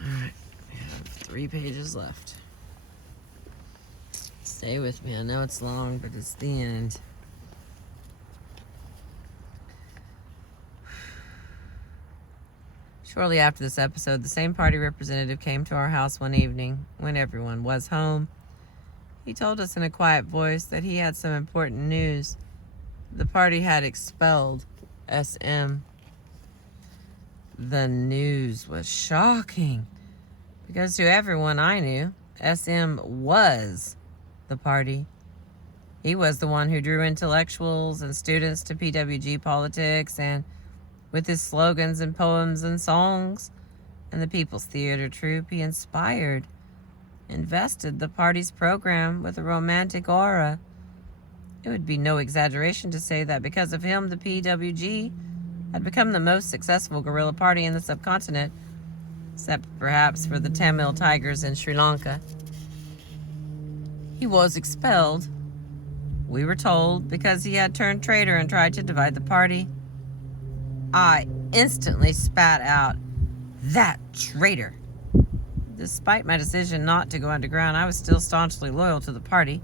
Alright, we have 3 pages left. Stay with me. I know it's long, but it's the end. Shortly after this episode, the same party representative came to our house one evening when everyone was home. He told us in a quiet voice that he had some important news. The party had expelled SM. The news was shocking because to everyone I knew, SM was the party. He was the one who drew intellectuals and students to PWG politics, and with his slogans and poems and songs and the People's Theater Troupe, he invested the party's program with a romantic aura. It would be no exaggeration to say that because of him, the PWG had become the most successful guerrilla party in the subcontinent, except perhaps for the Tamil Tigers in Sri Lanka. He was expelled, we were told, because he had turned traitor and tried to divide the party. I instantly spat out, "That traitor!" Despite my decision not to go underground, I was still staunchly loyal to the party.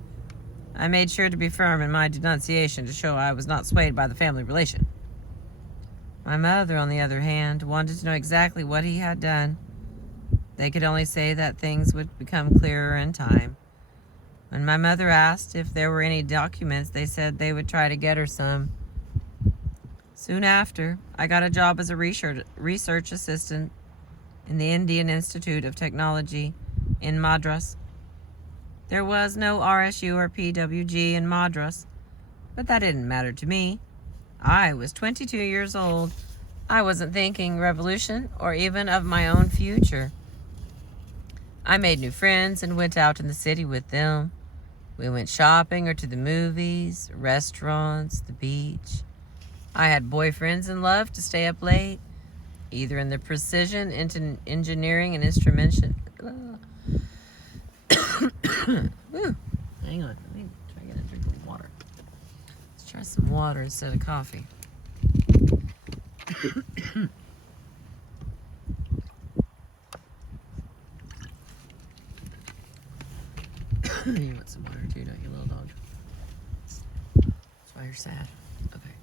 I made sure to be firm in my denunciation to show I was not swayed by the family relation. My mother, on the other hand, wanted to know exactly what he had done. They could only say that things would become clearer in time. When my mother asked if there were any documents, they said they would try to get her some. Soon after, I got a job as a research assistant in the Indian Institute of Technology in Madras. There was no RSU or PWG in Madras, but that didn't matter to me. I was 22 years old. I wasn't thinking revolution or even of my own future. I made new friends and went out in the city with them. We went shopping or to the movies, restaurants, the beach. I had boyfriends and loved to stay up late, either in the precision engineering and instrumentation. Ooh, hang on, let me try to get a drink of water. Let's try some water instead of coffee. You want some water too, don't you, little dog? That's why you're sad. Okay.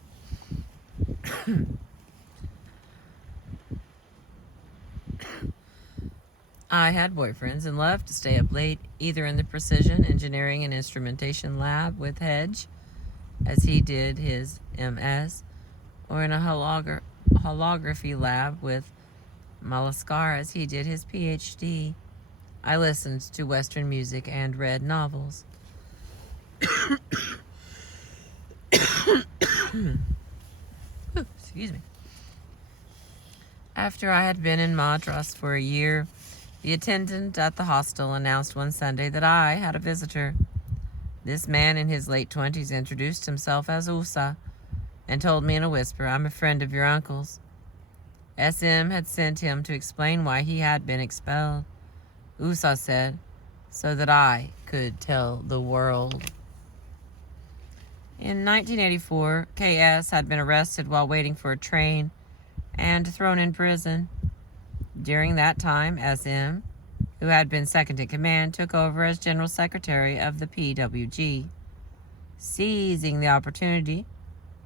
I had boyfriends and loved to stay up late, either in the precision engineering and instrumentation lab with Hedge, as he did his MS, or in a holography lab with Malaskar, as he did his PhD. I listened to Western music and read novels. Excuse me. After I had been in Madras for a year, the attendant at the hostel announced one Sunday that I had a visitor. This man in his late 20s introduced himself as Usa and told me in a whisper, "I'm a friend of your uncle's." SM had sent him to explain why he had been expelled. Usa said, so that I could tell the world. In 1984, KS had been arrested while waiting for a train and thrown in prison. During that time, SM, who had been second in command, took over as General Secretary of the PWG. Seizing the opportunity,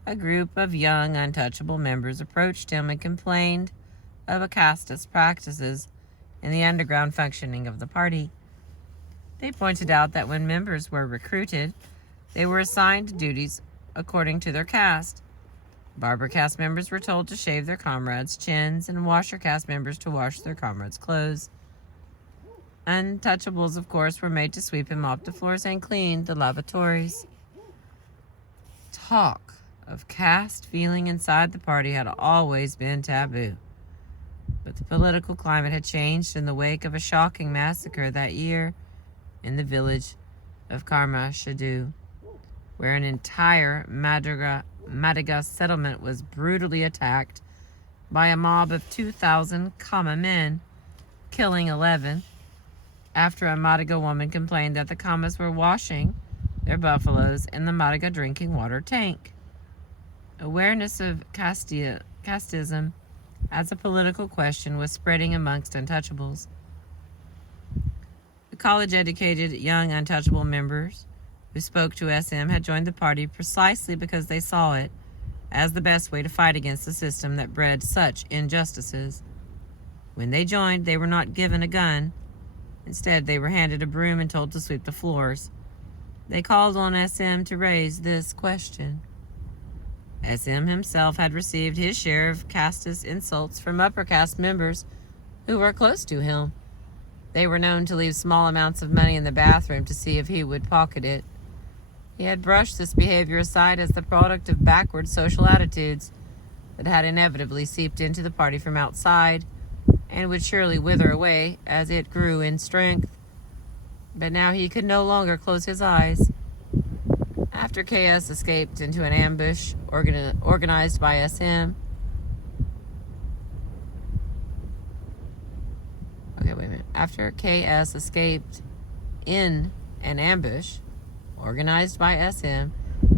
a group of young, untouchable members approached him and complained of casteist practices in the underground functioning of the party. They pointed out that when members were recruited, they were assigned duties according to their caste. Barber caste members were told to shave their comrades' chins, and washer caste members to wash their comrades' clothes. Untouchables, of course, were made to sweep and mop the floors and clean the lavatories. Talk of caste feeling inside the party had always been taboo. But the political climate had changed in the wake of a shocking massacre that year in the village of Karma Shadu, where an entire Madiga settlement was brutally attacked by a mob of 2,000 Kama men, killing 11, after a Madiga woman complained that the Kamas were washing their buffaloes in the Madiga drinking water tank. Awareness of casteism as a political question was spreading amongst untouchables. The college-educated young untouchable members who spoke to SM had joined the party precisely because they saw it as the best way to fight against the system that bred such injustices. When they joined, they were not given a gun. Instead, they were handed a broom and told to sweep the floors. They called on SM to raise this question. SM himself had received his share of casteist insults from upper caste members who were close to him. They were known to leave small amounts of money in the bathroom to see if he would pocket it. He had brushed this behavior aside as the product of backward social attitudes that had inevitably seeped into the party from outside and would surely wither away as it grew in strength. But now he could no longer close his eyes. After KS escaped into an ambush organized by SM, After KS escaped in an ambush organized by SM,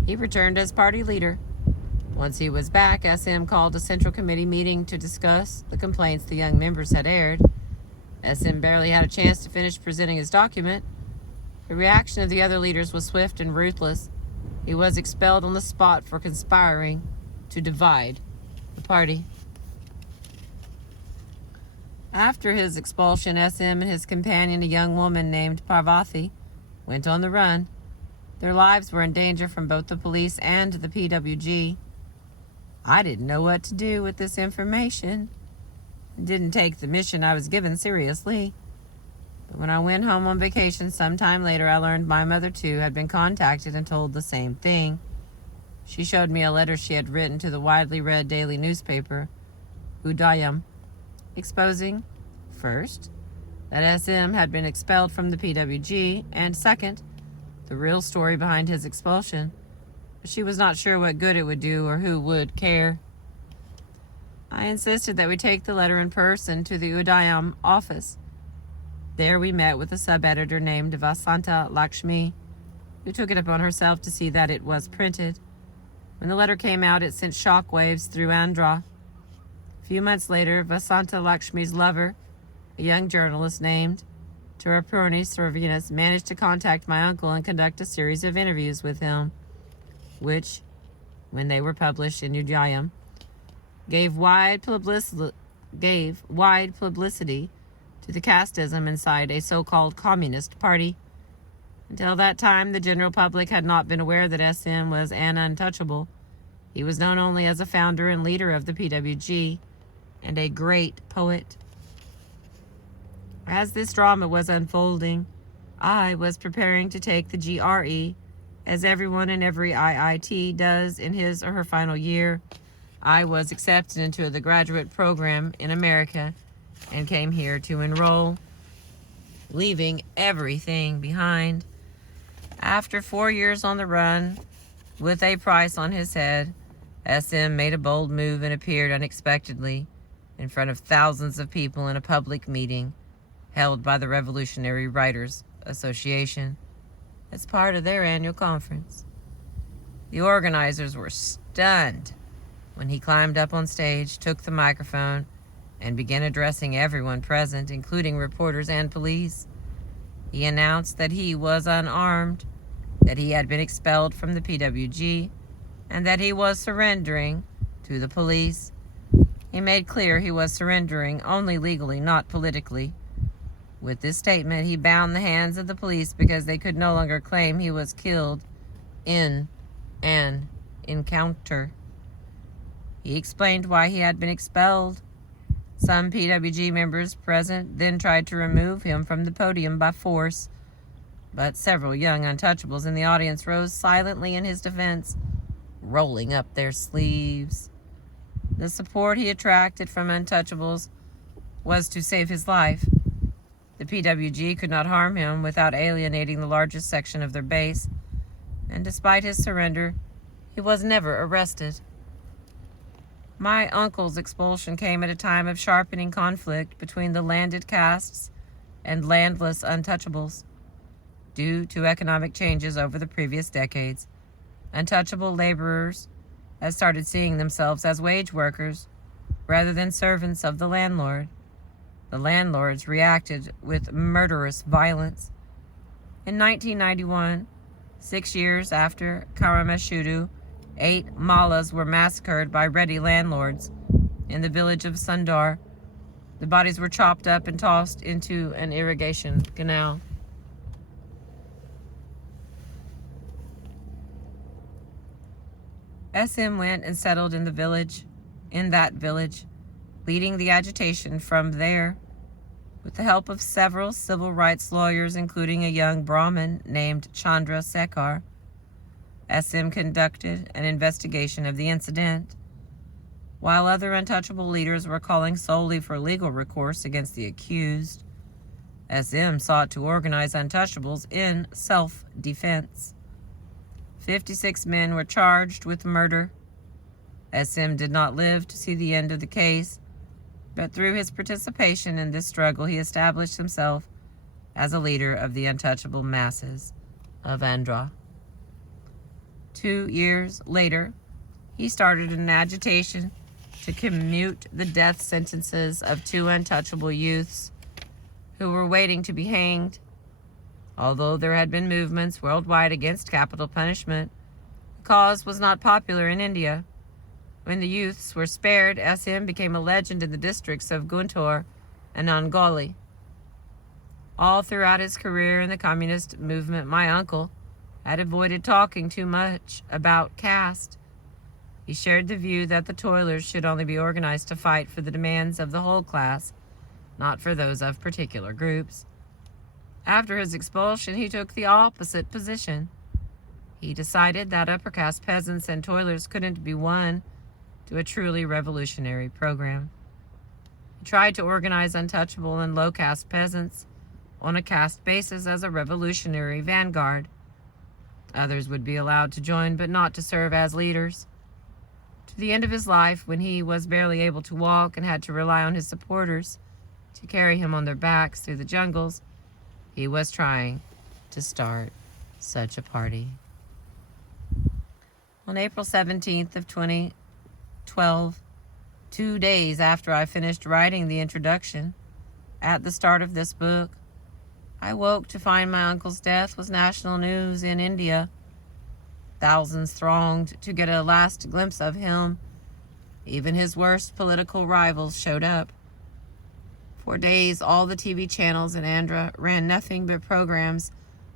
he returned as party leader. Once he was back, SM called a Central Committee meeting to discuss the complaints the young members had aired. SM barely had a chance to finish presenting his document. The reaction of the other leaders was swift and ruthless. He was expelled on the spot for conspiring to divide the party. After his expulsion, SM and his companion, a young woman named Parvati, went on the run. Their lives were in danger from both the police and the PWG. I didn't know what to do with this information. I didn't take the mission I was given seriously. But when I went home on vacation sometime later, I learned my mother, too, had been contacted and told the same thing. She showed me a letter she had written to the widely read daily newspaper, Udayam, exposing, first, that SM had been expelled from the PWG, and second, the real story behind his expulsion. But she was not sure what good it would do or who would care. I insisted that we take the letter in person to the Udayam office. There we met with a sub-editor named Vasanta Lakshmi, who took it upon herself to see that it was printed. When the letter came out, it sent shockwaves through Andhra. A few months later, Vasanta Lakshmi's lover, a young journalist named Tirupurni Sravinas, managed to contact my uncle and conduct a series of interviews with him, which, when they were published in Udayam, gave wide publicity to the casteism inside a so-called communist party. Until that time, the general public had not been aware that SM was an untouchable. He was known only as a founder and leader of the PWG and a great poet. As this drama was unfolding, I was preparing to take the GRE, as everyone in every IIT does in his or her final year. I was accepted into the graduate program in America and came here to enroll, leaving everything behind. After 4 years on the run, with a price on his head, SM made a bold move and appeared unexpectedly in front of thousands of people in a public meeting held by the Revolutionary Writers Association as part of their annual conference. The organizers were stunned when he climbed up on stage, took the microphone, and began addressing everyone present, including reporters and police. He announced that he was unarmed, that he had been expelled from the PWG, and that he was surrendering to the police. He made clear he was surrendering only legally, not politically. With this statement, he bound the hands of the police because they could no longer claim he was killed in an encounter. He explained why he had been expelled. Some PWG members present then tried to remove him from the podium by force, but several young untouchables in the audience rose silently in his defense, rolling up their sleeves. The support he attracted from untouchables was to save his life. The PWG could not harm him without alienating the largest section of their base, and despite his surrender, he was never arrested. My uncle's expulsion came at a time of sharpening conflict between the landed castes and landless untouchables. Due to economic changes over the previous decades, untouchable laborers had started seeing themselves as wage workers rather than servants of the landlord. The landlords reacted with murderous violence. In 1991, 6 years after Karamashudu, 8 Mallas were massacred by Reddy landlords in the village of Sundar. The bodies were chopped up and tossed into an irrigation canal. SM went and settled in that village, leading the agitation from there. With the help of several civil rights lawyers, including a young Brahmin named Chandra Sekhar, SM conducted an investigation of the incident. While other untouchable leaders were calling solely for legal recourse against the accused, SM sought to organize untouchables in self-defense. 56 men were charged with murder. SM did not live to see the end of the case, but through his participation in this struggle, he established himself as a leader of the untouchable masses of Andhra. 2 years later, he started an agitation to commute the death sentences of 2 untouchable youths who were waiting to be hanged. Although there had been movements worldwide against capital punishment, the cause was not popular in India. When the youths were spared, SM became a legend in the districts of Guntur and Angoli. All throughout his career in the communist movement, my uncle had avoided talking too much about caste. He shared the view that the toilers should only be organized to fight for the demands of the whole class, not for those of particular groups. After his expulsion, he took the opposite position. He decided that upper caste peasants and toilers couldn't be won to a truly revolutionary program. He tried to organize untouchable and low caste peasants on a caste basis as a revolutionary vanguard. Others would be allowed to join, but not to serve as leaders. To the end of his life, when he was barely able to walk and had to rely on his supporters to carry him on their backs through the jungles, he was trying to start such a party. On April 17th of 2012, 2 days after I finished writing the introduction at the start of this book, I woke to find my uncle's death was national news in India. Thousands thronged to get a last glimpse of him. Even his worst political rivals showed up. For days, all the TV channels in Andhra ran nothing but programs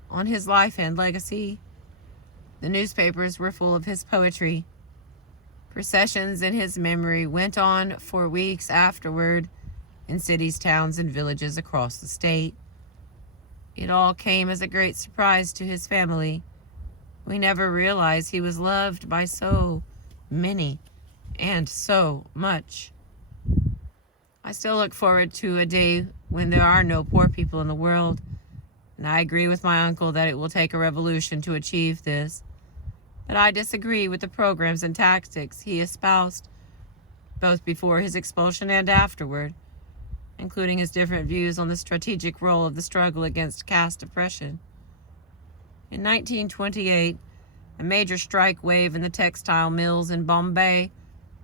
on his life and legacy. The newspapers were full of his poetry. Processions in his memory went on for weeks afterward in cities, towns, and villages across the state. It all came as a great surprise to his family. We never realized he was loved by so many and so much. I still look forward to a day when there are no poor people in the world, and I agree with my uncle that it will take a revolution to achieve this. But I disagree with the programs and tactics he espoused, both before his expulsion and afterward, including his different views on the strategic role of the struggle against caste oppression. In 1928, a major strike wave in the textile mills in Bombay,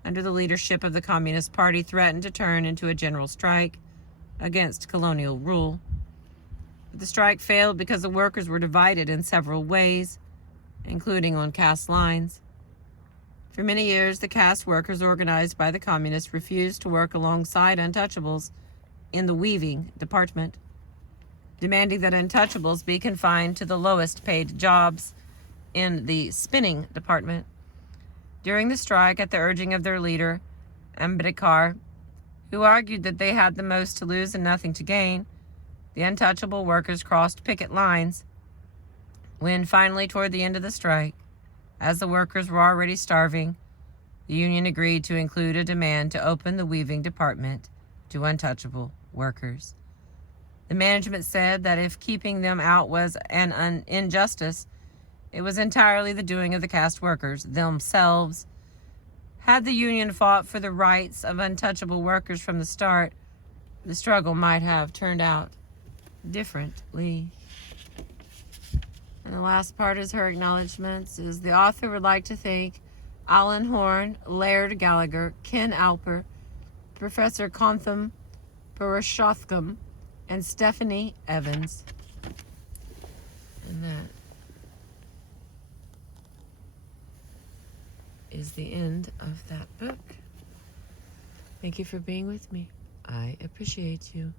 under the leadership of the Communist Party, threatened to turn into a general strike against colonial rule. But the strike failed because the workers were divided in several ways, including on caste lines. For many years, the caste workers organized by the communists refused to work alongside untouchables in the weaving department, demanding that untouchables be confined to the lowest paid jobs in the spinning department. During the strike, at the urging of their leader, Ambedkar, who argued that they had the most to lose and nothing to gain, the untouchable workers crossed picket lines. When finally, toward the end of the strike, as the workers were already starving, the union agreed to include a demand to open the weaving department to untouchable workers. The management said that if keeping them out was an injustice, it was entirely the doing of the caste workers themselves. Had the union fought for the rights of untouchable workers from the start, the struggle might have turned out differently. And the last part is her acknowledgments. The author would like to thank Alan Horn, Laird Gallagher, Ken Alper, Professor Kontham Purushottam, and Stephanie Evans. And that is the end of that book. Thank you for being with me. I appreciate you.